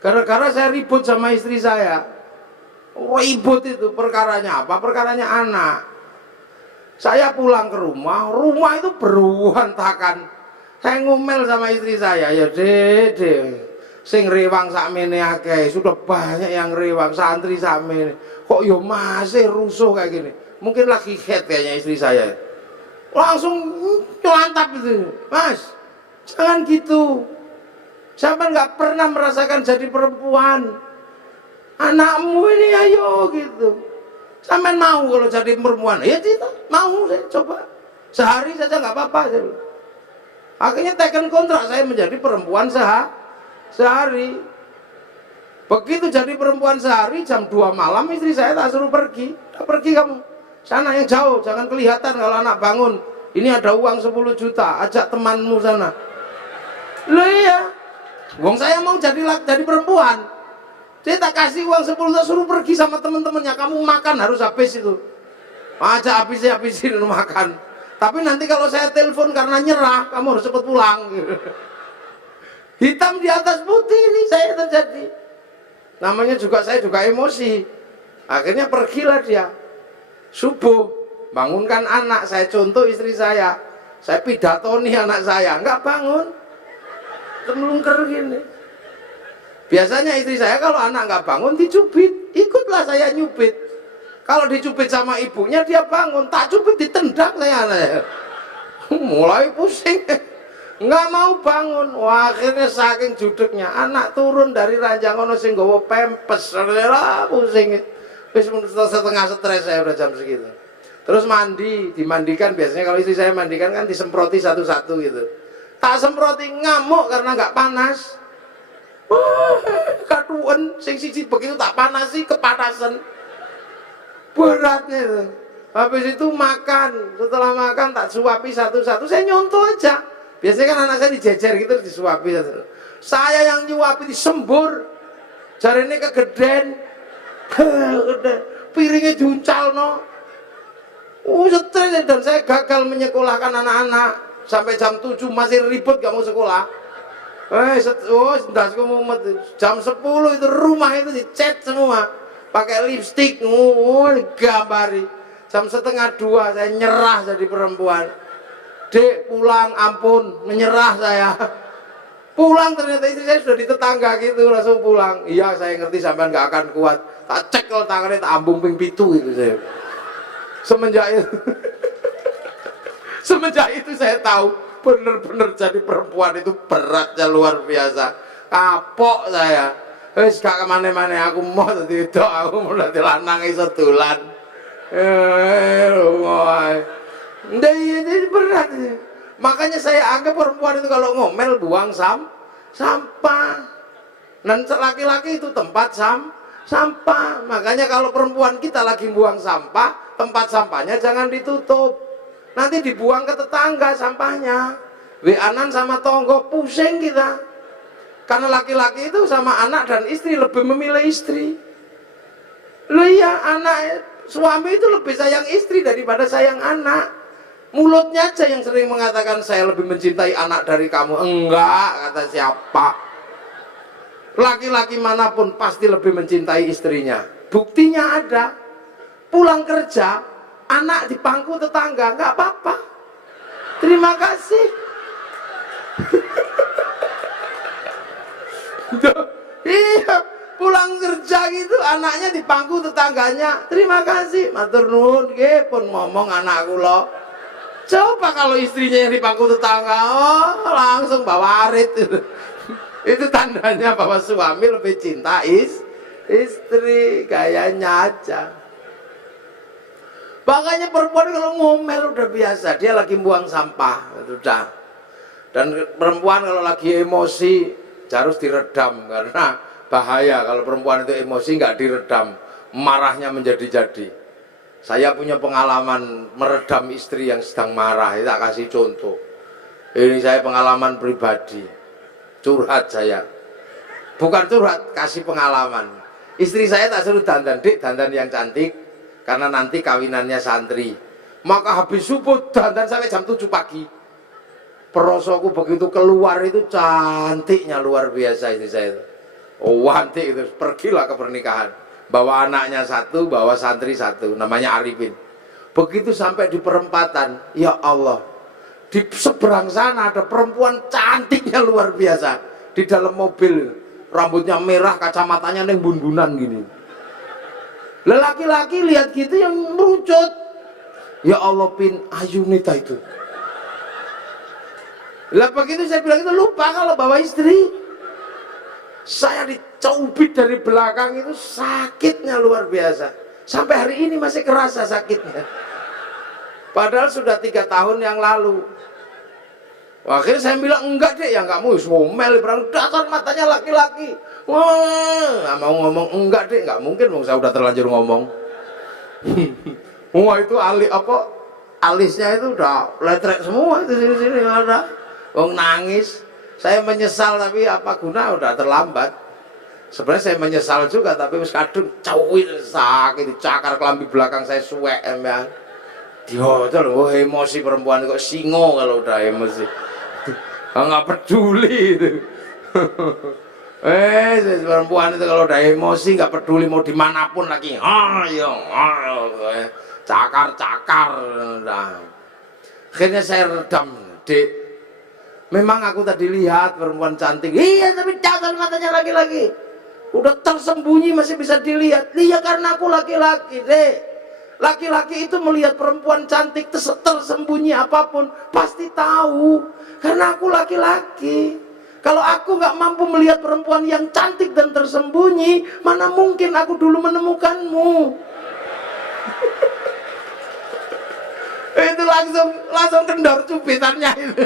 Gara-gara saya ribut sama istri saya. Ribut itu perkaranya apa? Perkaranya anak. Saya pulang ke rumah itu beruantakan. Saya ngomel sama istri saya, ya dede, sing rewang sakmene akeh, sudah banyak yang rewang, santri sakmene, kok yo masih rusuh kayak gini. Mungkin lagi head kayaknya istri saya. Langsung nyelantap itu, Mas, jangan gitu. Sampai nggak pernah merasakan jadi perempuan. Anakmu ini ayo gitu. Sampai mau kalau jadi perempuan, ya tidak mau, saya coba sehari saja nggak apa-apa. Akhirnya teken kontrak saya menjadi perempuan sehari. Begitu jadi perempuan sehari, jam 2 malam istri saya tak suruh pergi. Pergi kamu, sana yang jauh, jangan kelihatan kalau anak bangun. Ini ada uang 10 juta, ajak temanmu sana. Loh iya, uang saya mau jadi perempuan. Dia tak kasih uang 10 juta, suruh pergi sama teman-temannya. Kamu makan harus habis itu. Ajak habisin makan. Tapi nanti kalau saya telepon karena nyerah, kamu harus cepat pulang. Hitam di atas putih ini saya terjadi. Namanya juga saya juga emosi. Akhirnya pergilah dia. Subuh, bangunkan anak, saya contoh istri saya. Saya pidatoni anak saya, enggak bangun. Melungker gini. Biasanya istri saya kalau anak enggak bangun dicubit, ikutlah saya nyubit. Kalau dicubit sama ibunya dia bangun, tak cubit ditendang saya. Mulai pusing, nggak mau bangun. Wah, akhirnya saking judeknya anak turun dari ranjang ono sing nggawa pempes, pusing. Wis setengah stres saya udah jam segitu. Terus dimandikan, biasanya kalau istri saya mandikan kan disemproti satu-satu gitu. Tak semproti, ngamuk karena nggak panas. Wah, kaduan sing siji begitu tak panas sih kepanasan. beratnya itu. Habis itu makan, setelah makan tak suapi satu-satu, saya nyontoh aja. Biasanya kan anak saya dijejer gitu disuapi satu. Saya yang nyuapi disembur, jarene kegeden, piringnya juncal no. Stres, dan saya gagal menyekolahkan anak-anak sampai jam 7 masih ribut gak mau sekolah. Jam 10 itu rumah itu dicat semua, pakai lipstik, gambari. Jam 1:30 saya nyerah jadi perempuan. Dek pulang, ampun, menyerah saya. Pulang ternyata istri saya sudah di tetangga gitu, langsung pulang. Iya saya ngerti sampean gak akan kuat. Tak cek kalau tangannya tak ambung ping pitu itu saya. Semenjak itu, semenjak itu saya tahu bener-bener jadi perempuan itu beratnya luar biasa. Kapok saya. Wis gak kemana-mana, aku mau dadi itu, aku mau dadi lanang iso dolan. Ini berat. Makanya saya anggap perempuan itu kalau ngomel buang sampah. Dan laki-laki itu tempat sampah. Makanya kalau perempuan kita lagi buang sampah, tempat sampahnya jangan ditutup. Nanti dibuang ke tetangga sampahnya. Weanan sama tonggo, pusing kita. Karena laki-laki itu sama anak dan istri lebih memilih istri. Loh iya, anak suami itu lebih sayang istri daripada sayang anak. Mulutnya aja yang sering mengatakan saya lebih mencintai anak dari kamu. Enggak, kata siapa? Laki-laki manapun pasti lebih mencintai istrinya. Buktinya ada. Pulang kerja, anak di pangku tetangga, enggak apa-apa. Terima kasih. Iya, pulang kerja gitu anaknya di pangku tetangganya, terima kasih, matur nuwun nggih pun ngomong anakku lo. Coba kalau istrinya yang di pangku tetangga, oh langsung bawa arit. Itu tandanya bahwa suami lebih cinta istri, gayanya aja. Makanya perempuan kalau ngomel udah biasa, dia lagi buang sampah, udah. Dan perempuan kalau lagi emosi harus diredam, karena bahaya kalau perempuan itu emosi nggak diredam, marahnya menjadi-jadi. Saya punya pengalaman meredam istri yang sedang marah, tak kasih contoh. Ini saya pengalaman pribadi, curhat saya. Bukan curhat, kasih pengalaman. Istri saya tak suruh dandan, dik dandan yang cantik, karena nanti kawinannya santri. Maka habis subuh dandan sampai jam 7 pagi. Perosoku begitu keluar itu cantiknya luar biasa istri saya. Oh cantik itu, pergilah ke pernikahan. Bawa anaknya satu, bawa santri satu, namanya Arifin. Begitu sampai di perempatan, ya Allah, di seberang sana ada perempuan cantiknya luar biasa. Di dalam mobil, rambutnya merah, kacamatanya neng bun-bunan gini. Lelaki-laki lihat gitu yang merucut. Ya Allah Pin, Ayunita itu. Lah begitu saya bilang itu lupa kalau bawa istri. Saya dicubit dari belakang itu sakitnya luar biasa. Sampai hari ini masih kerasa sakitnya. Padahal sudah 3 tahun yang lalu. Akhirnya saya bilang enggak deh, ya kamu ngomel, berang dasar matanya laki-laki. Wah, mau ngomong enggak deh, nggak mungkin, saya udah terlanjur ngomong. Wah itu alisnya itu udah letrek semua itu sini-sini ada. Wong nangis, saya menyesal tapi apa guna, udah terlambat. Sebenarnya saya menyesal juga tapi wis kadung cawit sakit, cakar kelambi belakang saya suwek emang. Diodol, emosi perempuan kok singo kalau udah emosi. Nggak peduli itu. Perempuan itu kalau udah emosi nggak peduli mau dimanapun lagi. Cakar-cakar. Akhirnya saya redam, Dek. Memang aku tadi lihat perempuan cantik. Iya, tapi dasar matanya laki-laki. Udah tersembunyi masih bisa dilihat. Iya karena aku laki-laki, Dek. Laki-laki itu melihat perempuan cantik tersembunyi apapun pasti tahu. Karena aku laki-laki. Kalau aku nggak mampu melihat perempuan yang cantik dan tersembunyi, mana mungkin aku dulu menemukanmu. Itu langsung kendor cubitannya itu.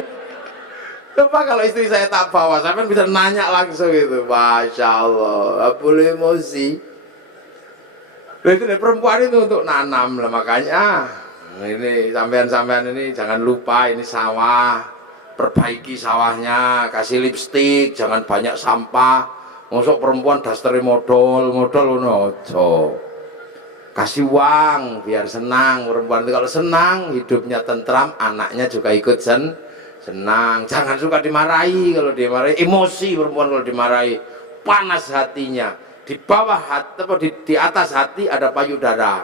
Coba kalau istri saya tak bawa, saya kan bisa nanya langsung itu. Masya Allah, boleh emosi. Itu perempuan itu untuk nanam lah, makanya ini sampean-sampean ini jangan lupa ini sawah, perbaiki sawahnya, kasih lipstik, jangan banyak sampah. Mosok perempuan dasteri modal ngono aja. Kasih uang biar senang perempuan itu, kalau senang hidupnya tentram, anaknya juga ikut senang. Jangan suka dimarahi, kalau dimarahi emosi perempuan, kalau dimarahi panas hatinya. Di bawah hati atau di atas hati ada payudara,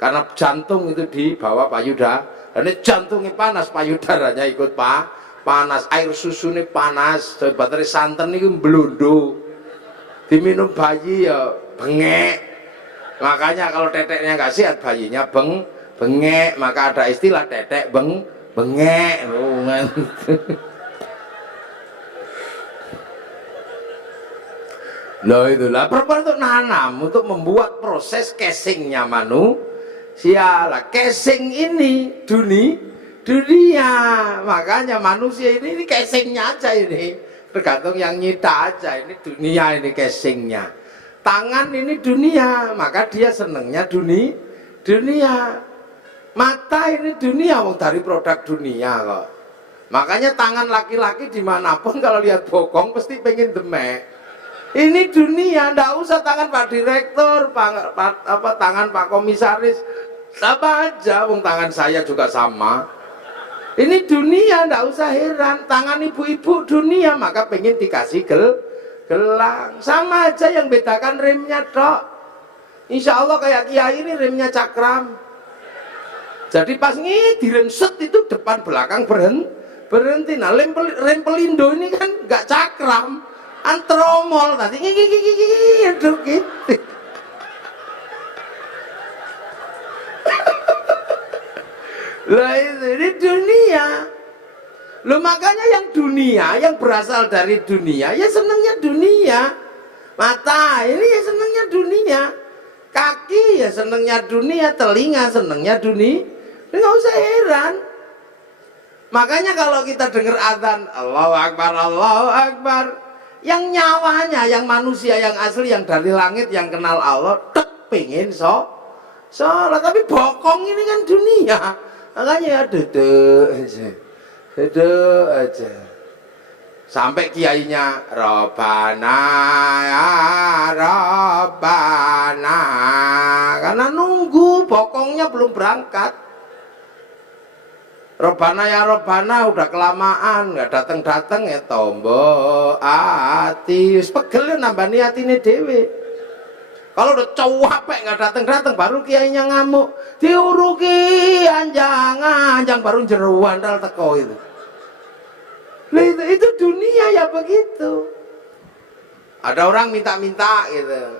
karena jantung itu di bawah payudara, dan ini jantungnya panas, payudaranya ikut panas, air susu ini panas, baterai santan ini belundu, diminum bayi ya bengek. Makanya kalau teteknya nggak sehat bayinya bengek, maka ada istilah tetek bengek. Loh itulah perempuan untuk nanam, untuk membuat proses casingnya manusia lah. Casing ini dunia, makanya manusia ini casingnya aja, ini tergantung yang nyita aja. Ini dunia, ini casingnya. Tangan ini dunia, maka dia senengnya dunia. Mata ini dunia, wong dari produk dunia kok. Makanya tangan laki-laki dimanapun kalau lihat bokong pasti pengen demek. Ini dunia, ndak usah tangan Pak Direktur, tangan Pak Komisaris, sama aja, wong tangan saya juga sama. Ini dunia, ndak usah heran. Tangan ibu-ibu dunia, maka pengen dikasih gelang. Sama aja, yang bedakan remnya tok. Insya Allah kayak kiai ini remnya cakram. Jadi pas direm set itu depan belakang berhenti. Nah rem pelindo ini kan nggak cakram, antromol tadi aduh gitu. Lah ini dunia. Loh makanya yang dunia, yang berasal dari dunia, ya senangnya dunia. Mata ini ya senangnya dunia. Kaki ya senangnya dunia, telinga senangnya dunia. Nggak usah heran. Makanya kalau kita dengar adzan Allahu Akbar, Allahu Akbar, yang nyawanya, yang manusia, yang asli, yang dari langit, yang kenal Allah, pengen sholat. Tapi bokong ini kan dunia. Makanya ya duduk aja. Sampai kiainya Rabbana ya Rabbana, karena nunggu bokongnya belum berangkat. Robbana ya Robbana udah kelamaan nggak datang ya tombo ati pegel nambah niatine dewe. Kalau udah capek nggak datang baru kiainya ngamuk, diuruki anjang baru jeruan dal teko itu. Itu dunia ya begitu. Ada orang minta gitu,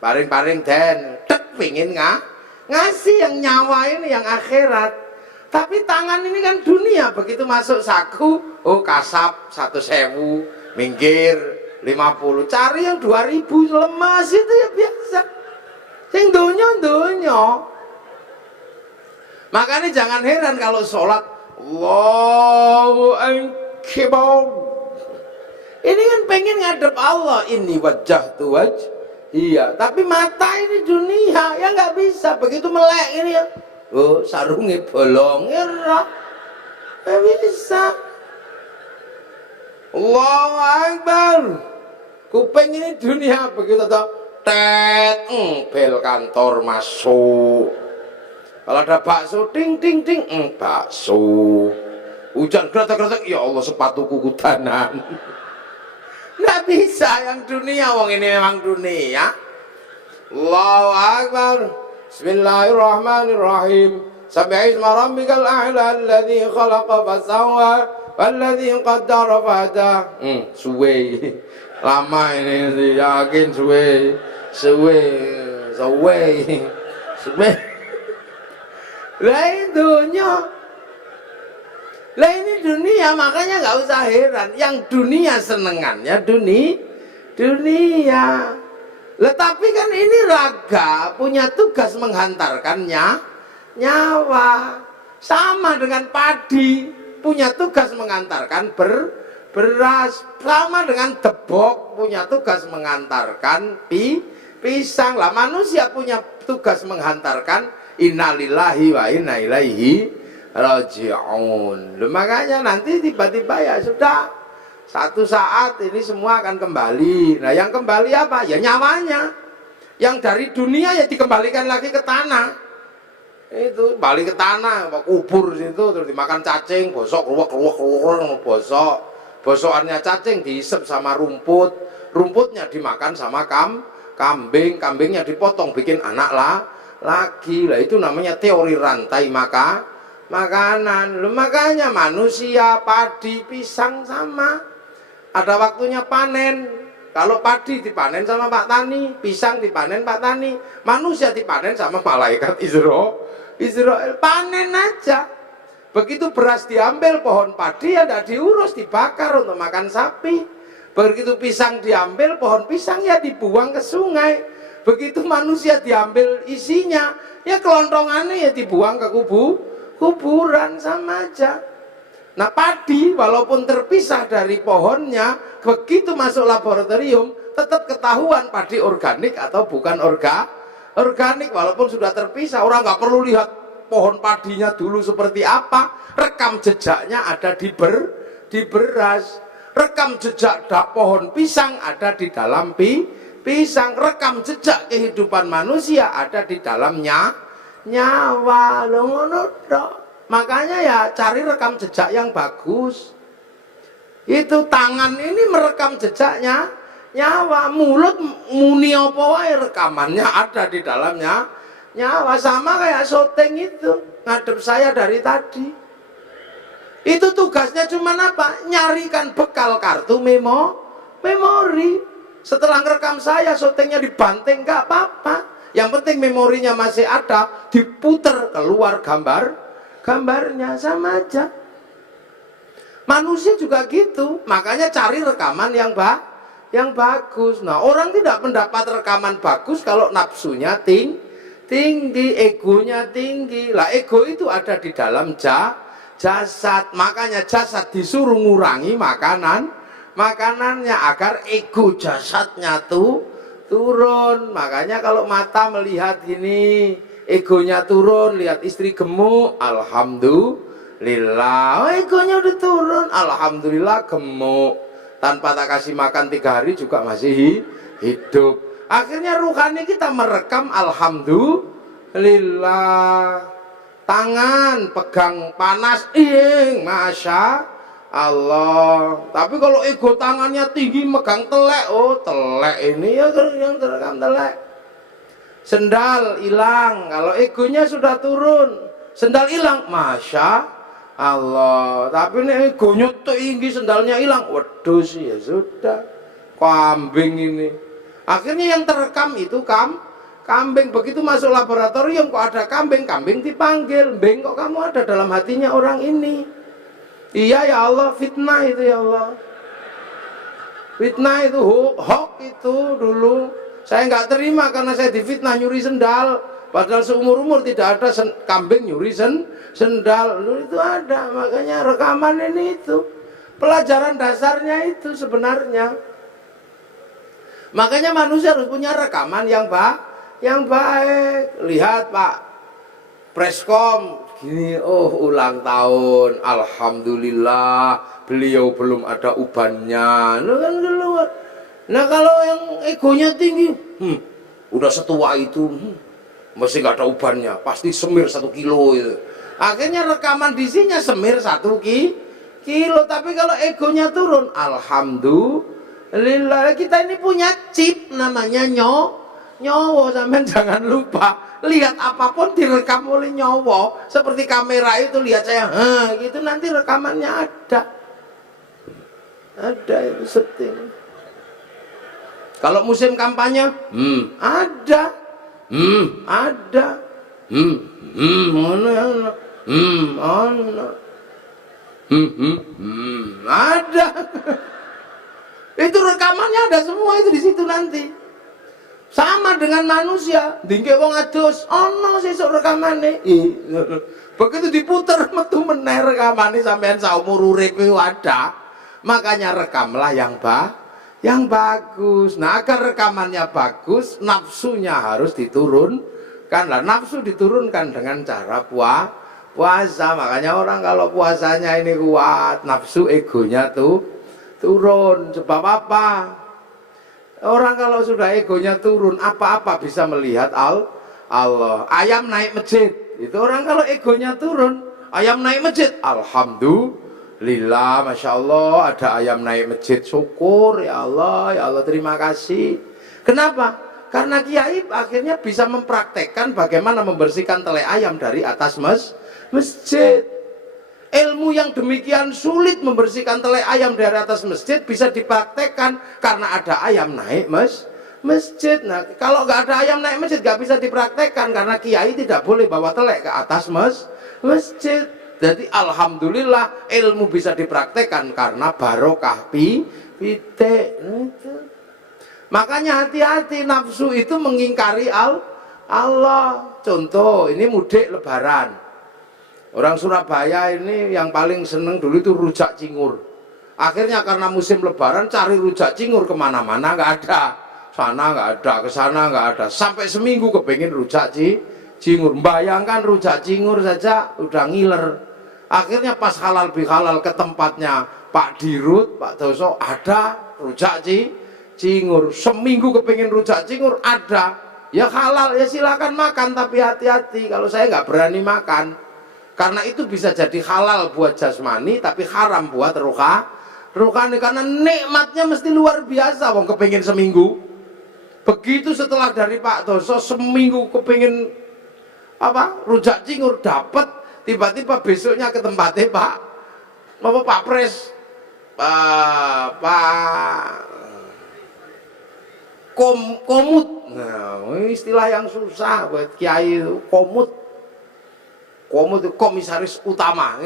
paring den, pingin ngasih yang nyawa ini, yang akhirat. Tapi tangan ini kan dunia, begitu masuk saku, oh kasap 1.000, minggir 50, cari yang 2.000, lemas itu ya biasa. Yang donya. Makanya jangan heran kalau sholat Allahu Akbar. Ini kan pengen ngadep Allah, ini wajah tuh wajah. Iya, tapi mata ini dunia, ya nggak bisa. Begitu melek ini ya. Oh, sarungnya bolong, ngerah, nggak bisa. Allahu Akbar. Kuping ini dunia, begitu toh, bel kantor masuk. Kalau ada bakso, ting, bakso. Hujan geratak, ya Allah sepatuku kutanan. Nggak bisa yang dunia, wong ini memang dunia. Allahu Akbar. Bismillahirrahmanirrahim. Sabbihisma rabbikal a'la alladzi khalaqa fasawwa walladzi qaddara fahada. Suwe. Lama ini yakin suwe. Lah ini dunia, makanya nggak usah heran. Yang dunia senengannya dunia. Tapi kan ini raga punya tugas menghantarkannya nyawa. Sama dengan padi punya tugas mengantarkan beras. Sama dengan debok punya tugas mengantarkan pisang. Lah manusia punya tugas menghantarkan innalillahi wa inna ilaihi raji'un. Makanya nanti tiba-tiba ya sudah, satu saat ini semua akan kembali. Nah yang kembali apa? Ya nyawanya. Yang dari dunia ya dikembalikan lagi ke tanah. Itu balik ke tanah, kubur situ, terus dimakan cacing, bosok, keluak, bosok. Bosokannya cacing diisep sama rumput, rumputnya dimakan sama kambing, kambingnya dipotong bikin anak lagi. Lah itu namanya teori rantai makanan. Makanya manusia, padi, pisang sama. Ada waktunya panen. Kalau padi dipanen sama Pak Tani, pisang dipanen Pak Tani, manusia dipanen sama malaikat Israel. Panen aja. Begitu beras diambil, pohon padi ya tidak diurus, dibakar untuk makan sapi. Begitu pisang diambil, pohon pisang ya dibuang ke sungai. Begitu manusia diambil isinya, ya kelontongannya ya dibuang ke kuburan, sama aja. Nah padi walaupun terpisah dari pohonnya, begitu masuk laboratorium tetap ketahuan padi organik atau bukan organik. Walaupun sudah terpisah, orang nggak perlu lihat pohon padinya dulu seperti apa, rekam jejaknya ada di beras, rekam jejak pohon pisang ada di dalam pisang, rekam jejak kehidupan manusia ada di dalamnya nyawa. Makanya ya cari rekam jejak yang bagus. Itu tangan ini merekam jejaknya nyawa, mulut muni apa wae rekamannya ada di dalamnya nyawa. Sama kayak syuting itu, ngadep saya dari tadi. Itu tugasnya cuma apa? Nyarikan bekal kartu memori. Setelah ngerekam saya, syutingnya dibanting nggak apa-apa. Yang penting memorinya masih ada, diputer keluar gambarnya, sama aja. Manusia juga gitu, makanya cari rekaman yang bagus. Nah orang tidak mendapat rekaman bagus kalau nafsunya tinggi, egonya tinggi. Lah ego itu ada di dalam jasad, makanya jasad disuruh ngurangi makanannya agar ego jasadnya turun. Makanya kalau mata melihat gini, egonya turun, lihat istri gemuk, alhamdulillah, egonya udah turun, alhamdulillah gemuk. Tanpa tak kasih makan 3 hari juga masih hidup. Akhirnya ruhani kita merekam alhamdulillah. Tangan pegang panas, masya Allah. Tapi kalau ego tangannya tinggi megang telek, oh telek ini ya yang terekam telek. Sendal hilang, kalau egonya sudah turun, sendal hilang, masya Allah. Tapi ini egonya tinggi, sendalnya hilang, waduh sih ya sudah, kambing ini. Akhirnya yang terekam itu kambing. Begitu masuk laboratorium kok ada kambing dipanggil, "Beng, kok kamu ada dalam hatinya orang ini?" "Iya ya Allah, fitnah itu ya Allah." Fitnah itu, hoax itu dulu. Saya nggak terima karena saya difitnah nyuri sendal. Padahal seumur-umur tidak ada kambing nyuri sendal. Itu ada, makanya rekaman ini itu. Pelajaran dasarnya itu sebenarnya. Makanya manusia harus punya rekaman yang baik. Lihat Pak Preskom gini, oh ulang tahun, alhamdulillah beliau belum ada ubannya. Kan keluar. Nah kalau yang egonya tinggi, udah setua itu, masih nggak ada ubannya, pasti semir 1 kilo itu. Akhirnya rekaman disinya semir 1 kilo. Tapi kalau egonya turun, alhamdulillah. Kita ini punya chip namanya nyowo. Sampai jangan lupa, lihat apapun direkam oleh nyowo. Seperti kamera itu, lihat saya gitu, nanti rekamannya ada itu setting. Kalau musim kampanye, ada, ada. Itu rekamannya ada semua itu di situ nanti. Sama dengan manusia, dingke wong adus, ono sesuk rekamane. Begitu diputer metu meneh rekamane sampean saumur urip ada. Makanya rekamlah yang bagus. Nah agar rekamannya bagus, nafsunya harus kan lah, nafsu diturunkan dengan cara puasa. Makanya orang kalau puasanya ini kuat, nafsu egonya tuh turun. Sebab apa? Orang kalau sudah egonya turun, apa-apa bisa melihat Allah. Ayam naik masjid, itu orang kalau egonya turun, ayam naik masjid, alhamdulillah, masya Allah, ada ayam naik masjid, syukur ya Allah terima kasih. Kenapa? Karena kiai akhirnya bisa mempraktekkan bagaimana membersihkan tele ayam dari atas masjid. Ilmu yang demikian sulit membersihkan tele ayam dari atas masjid bisa dipraktekkan karena ada ayam naik masjid. Nah, kalau nggak ada ayam naik masjid nggak bisa dipraktekkan karena kiai tidak boleh bawa tele ke atas masjid. Jadi alhamdulillah ilmu bisa dipraktekkan karena barokah pitik. Makanya hati-hati, nafsu itu mengingkari Allah. Contoh, ini mudik lebaran. Orang Surabaya ini yang paling seneng dulu itu rujak cingur. Akhirnya karena musim lebaran cari rujak cingur kemana-mana nggak ada. Sana nggak ada, ke sana nggak ada. Sampai seminggu kepengen rujak cingur. Bayangkan rujak cingur saja udah ngiler. Akhirnya pas halal bihalal ke tempatnya Pak Dirut, Pak Doso, ada rujak cingur. Seminggu kepengen rujak cingur, ada. Ya halal, ya silakan makan, tapi hati-hati. Kalau saya nggak berani makan, karena itu bisa jadi halal buat jasmani, tapi haram buat rohani. Karena nikmatnya mesti luar biasa. Wong kepengen seminggu. Begitu setelah dari Pak Doso seminggu kepengen rujak cingur dapat, tiba-tiba besoknya ke tempatnya Pak Pres, komut. Nah, istilah yang susah buat kiai itu, komut itu komisaris utama.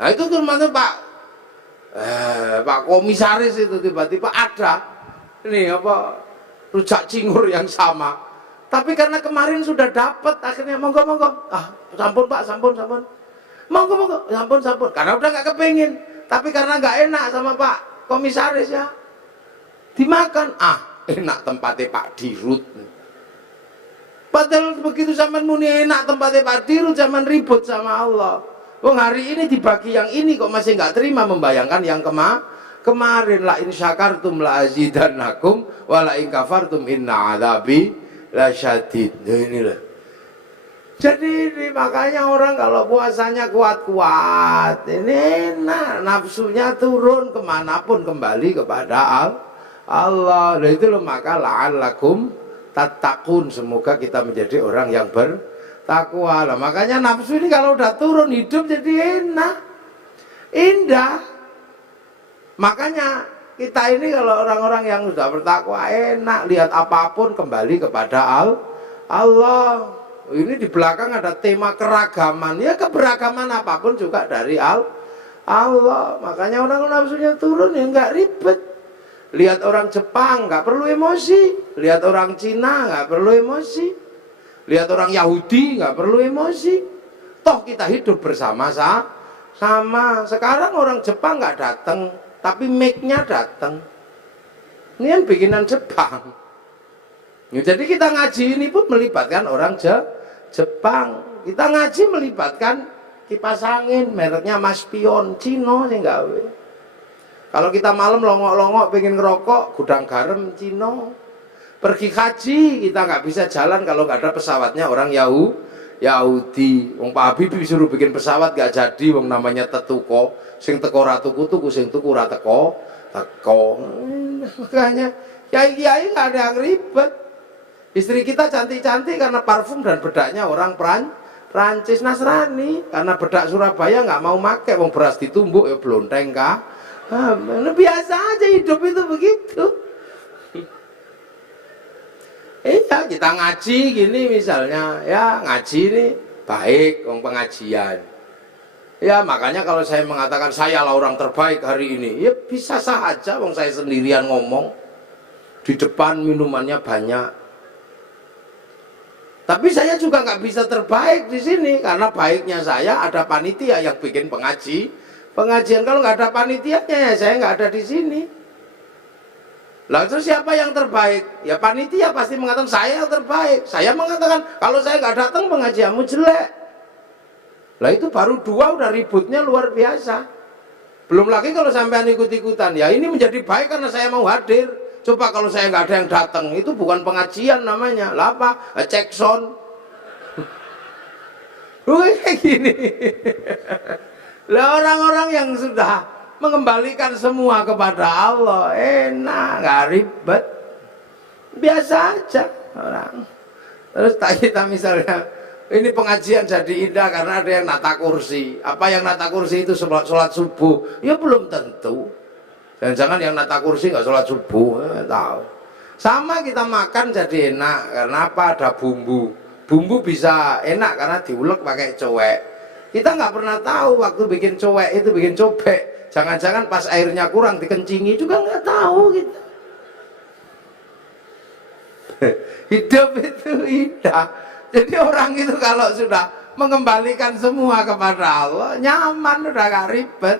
Nah itu termasuk Pak komisaris itu tiba-tiba ada ini rujak cingur yang sama. Tapi karena kemarin sudah dapat, akhirnya monggo. Sampun Pak, sampun. Monggo, sampun. Karena udah nggak kepengin. Tapi karena nggak enak sama Pak komisaris ya, dimakan. Enak tempatnya Pak Dirut. Padahal begitu zaman muni enak tempatnya Pak Dirut, zaman ribut sama Allah. Wong hari ini dibagi yang ini kok masih nggak terima, membayangkan yang kemarin. La in syakartum la azidannakum wa la in kafartum inna adzabi lasyadid. Nah inilah. Jadi ini makanya orang kalau puasanya kuat-kuat, ini nafsunya turun kemanapun kembali kepada Allah. Nah itu loh, maka la'allakum tattaqun, semoga kita menjadi orang yang bertakwa. Lah makanya nafsu ini kalau udah turun, hidup jadi enak, indah. Makanya kita ini kalau orang-orang yang sudah bertakwa enak, lihat apapun kembali kepada Allah. Ini di belakang ada tema keragaman, ya keberagaman apapun juga dari Allah. Makanya orang nafsunya turun ya nggak ribet. Lihat orang Jepang nggak perlu emosi, lihat orang Cina nggak perlu emosi, lihat orang Yahudi nggak perlu emosi. Toh kita hidup bersama-sama. Sekarang orang Jepang nggak datang, tapi mic-nya datang. Ini kan bikinan Jepang. Ya, jadi kita ngaji ini pun melibatkan orang Jepang. Kita ngaji melibatkan kipas angin mereknya Maspion, Cino sih gawe. Kalau kita malam longok-longok pengen ngerokok, gudang garam Cino. Pergi haji kita nggak bisa jalan kalau nggak ada pesawatnya orang Yahudi. Wong Pak Habibie disuruh bikin pesawat nggak jadi, wong namanya tetuko. Sing teko ra tuku, sing tuku ra teko. Makanya kiai-kiai nggak ada yang ribet. Istri kita cantik-cantik karena parfum dan bedaknya orang Prancis. Nasrani karena bedak Surabaya nggak mau make, wong beras ditumbuk ya blonteng kah. Biasa aja hidup itu begitu. Iya, kita ngaji gini misalnya, ya ngaji ini baik, wong pengajian. Ya makanya kalau saya mengatakan saya lah orang terbaik hari ini, ya bisa saja, wong saya sendirian ngomong di depan minumannya banyak. Tapi saya juga nggak bisa terbaik di sini karena baiknya saya ada panitia yang bikin pengajian. Kalau nggak ada panitianya ya saya nggak ada di sini. Lah terus siapa yang terbaik? Ya panitia pasti mengatakan saya yang terbaik. Saya mengatakan kalau saya nggak datang pengajianmu jelek. Lah itu baru dua udah ributnya luar biasa. Belum lagi kalau sampean ikut-ikutan. Ya ini menjadi baik karena saya mau hadir. Coba kalau saya nggak ada yang datang, itu bukan pengajian namanya. Lah apa? Cek sound. Kayak gini. Lah orang-orang yang sudah mengembalikan semua kepada Allah, enak, nggak ribet, biasa aja orang. Terus tak kita misalnya, ini pengajian jadi indah karena ada yang nata kursi. Apa yang nata kursi itu sholat subuh? Ya belum tentu. Jangan-jangan yang nata kursi nggak sholat subuh, tahu. Sama kita makan jadi enak karena apa? Ada bumbu. Bumbu bisa enak karena diulek pakai cowek. Kita nggak pernah tahu waktu bikin cowek itu bikin cobek. Jangan-jangan pas airnya kurang dikencingi juga nggak tahu gitu. Hidup itu indah. Jadi orang itu kalau sudah mengembalikan semua kepada Allah, nyaman, udah gak ribet.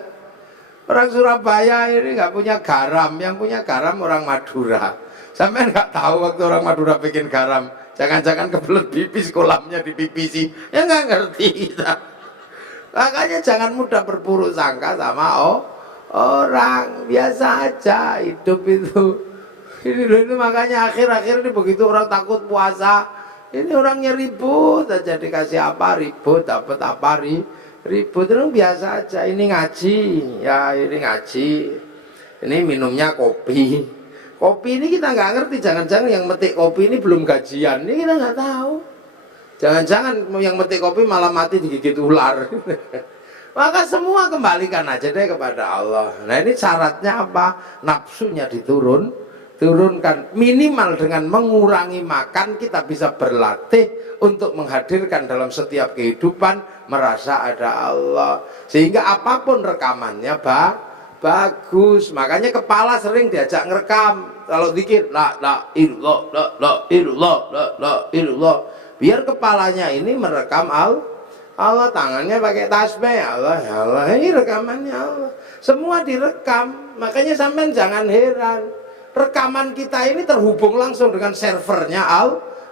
Orang Surabaya ini nggak punya garam, yang punya garam orang Madura. Sampai nggak tahu waktu orang Madura bikin garam. Jangan-jangan kebelet pipis, kolamnya dipipisi. Ya nggak ngerti kita. Makanya jangan mudah berburuk sangka sama orang. Biasa aja hidup itu. Ini makanya akhir-akhir ini begitu orang takut puasa, ini orangnya ribut aja, dikasih apa ribut, dapat apa ribut. Itu biasa aja. Ini ngaji, ya ini ngaji. Ini minumnya kopi. Kopi ini kita nggak ngerti. Jangan-jangan yang metik kopi ini belum gajian. Ini kita nggak tahu. Jangan-jangan yang metik kopi malah mati digigit ular. Maka semua kembalikan aja deh kepada Allah. Nah ini syaratnya apa? Nafsunya turunkan. Minimal dengan mengurangi makan kita bisa berlatih untuk menghadirkan dalam setiap kehidupan merasa ada Allah. Sehingga apapun rekamannya bagus. Makanya kepala sering diajak ngerekam. Kalau dikir la ilallah. Biar kepalanya ini merekam Allah, tangannya pakai tasbih Allah, ya Allah, ini rekamannya Allah. Semua direkam. Makanya sampean jangan heran. Rekaman kita ini terhubung langsung dengan servernya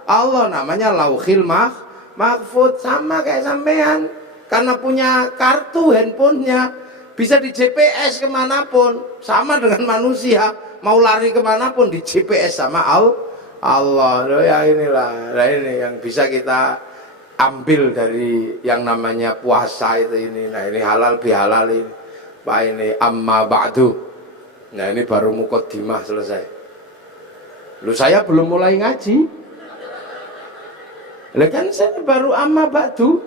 Allah, namanya Lauhil Mahfud. Sama kayak sampean. Karena punya kartu handphonenya, bisa di GPS kemanapun. Sama dengan manusia, mau lari kemanapun di GPS sama Allah. Loh ya inilah, nah ini yang bisa kita ambil dari yang namanya puasa itu ini. Nah ini halal bihalal ini. Pak ini amma ba'du. Nah ini baru mukaddimah selesai. Lu saya belum mulai ngaji. Lah kan saya baru amma ba'du.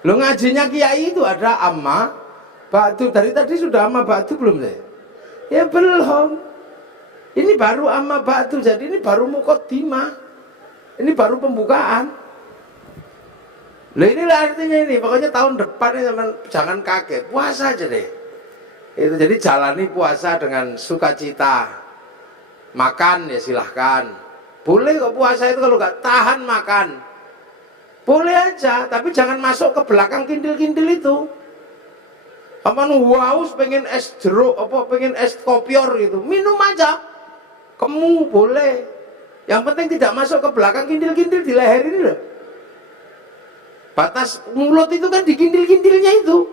Lu ngajinya kiai itu ada amma ba'du. Dari tadi sudah amma ba'du belum deh? Ya belum. Ini baru amma ba'du, jadi ini baru mukaddimah. Ini baru pembukaan. Lah inilah artinya ini, pokoknya tahun depan ini jangan kaget, puasa aja deh. Itu jadi jalani puasa dengan sukacita. Makan ya silahkan. Boleh kok puasa itu kalau nggak tahan makan. Boleh aja, tapi jangan masuk ke belakang kindil-kindil itu. Apa haus pengen es jeruk, apa pengen es kopior gitu, minum aja. Kamu boleh. Yang penting tidak masuk ke belakang kindil-kindil di leher ini loh. Batas mulut itu kan di kindil-kindilnya itu.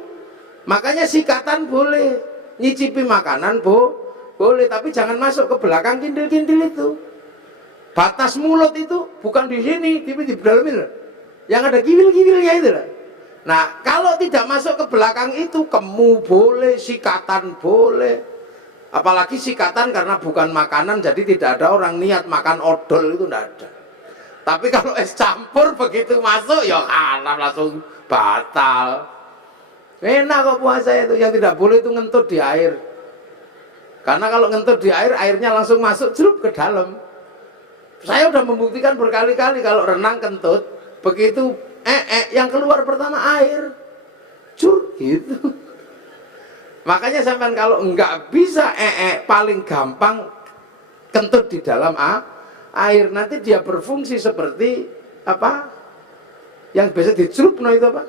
Makanya sikatan boleh, nyicipi makanan boleh, tapi jangan masuk ke belakang kindil-kindil itu. Batas mulut itu bukan di sini, tapi di dalam ini loh. Yang ada kiwil-kiwilnya itu loh. Nah, kalau tidak masuk ke belakang itu, kemu boleh, sikatan boleh. Apalagi sikatan karena bukan makanan, jadi tidak ada orang niat makan odol, itu tidak ada. Tapi kalau es campur begitu masuk, ya haram, langsung batal. Enak kok puasa itu. Yang tidak boleh itu ngentut di air. Karena kalau ngentut di air, airnya langsung masuk celup ke dalam. Saya udah membuktikan berkali-kali kalau renang kentut, begitu yang keluar pertama air, cur gitu. Makanya sampean kalau enggak bisa paling gampang kentut di dalam air, nanti dia berfungsi seperti apa? Yang biasa dicelup itu apa?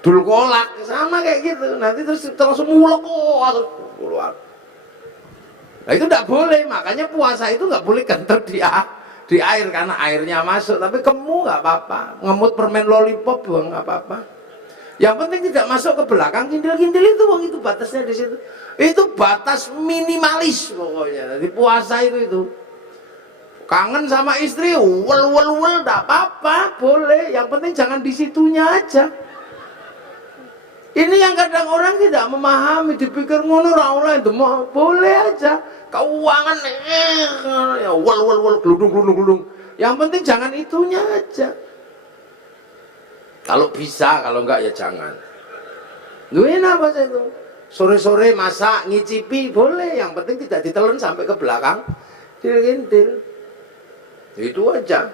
Dul kolak, sama kayak gitu. Nanti terus langsung mulek keluar. Nah itu tidak boleh, makanya puasa itu nggak boleh kentut di air karena airnya masuk, tapi kamu nggak apa-apa, ngemut permen lollipop buang nggak apa-apa. Yang penting tidak masuk ke belakang kintil-kintil itu, bang, itu batasnya di situ. Itu batas minimalis pokoknya. Di puasa itu kangen sama istri, wel tidak apa-apa, boleh. Yang penting jangan di situnya aja. Ini yang kadang orang tidak memahami, dipikir ngono ra oleh demok, boleh aja. Keuangan ya wal gludung. Yang penting jangan itunya aja. Kalau bisa, kalau enggak ya jangan. Lu apa sih itu? Sore-sore masak, ngicipi boleh, yang penting tidak ditelan sampai ke belakang. Kintil. Itu aja.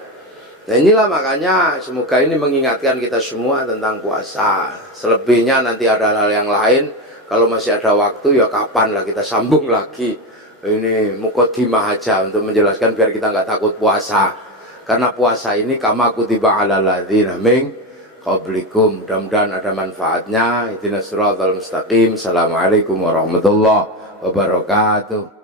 Nah inilah makanya semoga ini mengingatkan kita semua tentang puasa. Selebihnya nanti ada hal yang lain. Kalau masih ada waktu ya kapan lah kita sambung lagi. Ini muqaddimah aja untuk menjelaskan biar kita nggak takut puasa. Karena puasa ini kama kutiba alal ladzina min qablikum. Mudah-mudahan ada manfaatnya. Ihdinas siratal mustaqim. Assalamualaikum warahmatullahi wabarakatuh.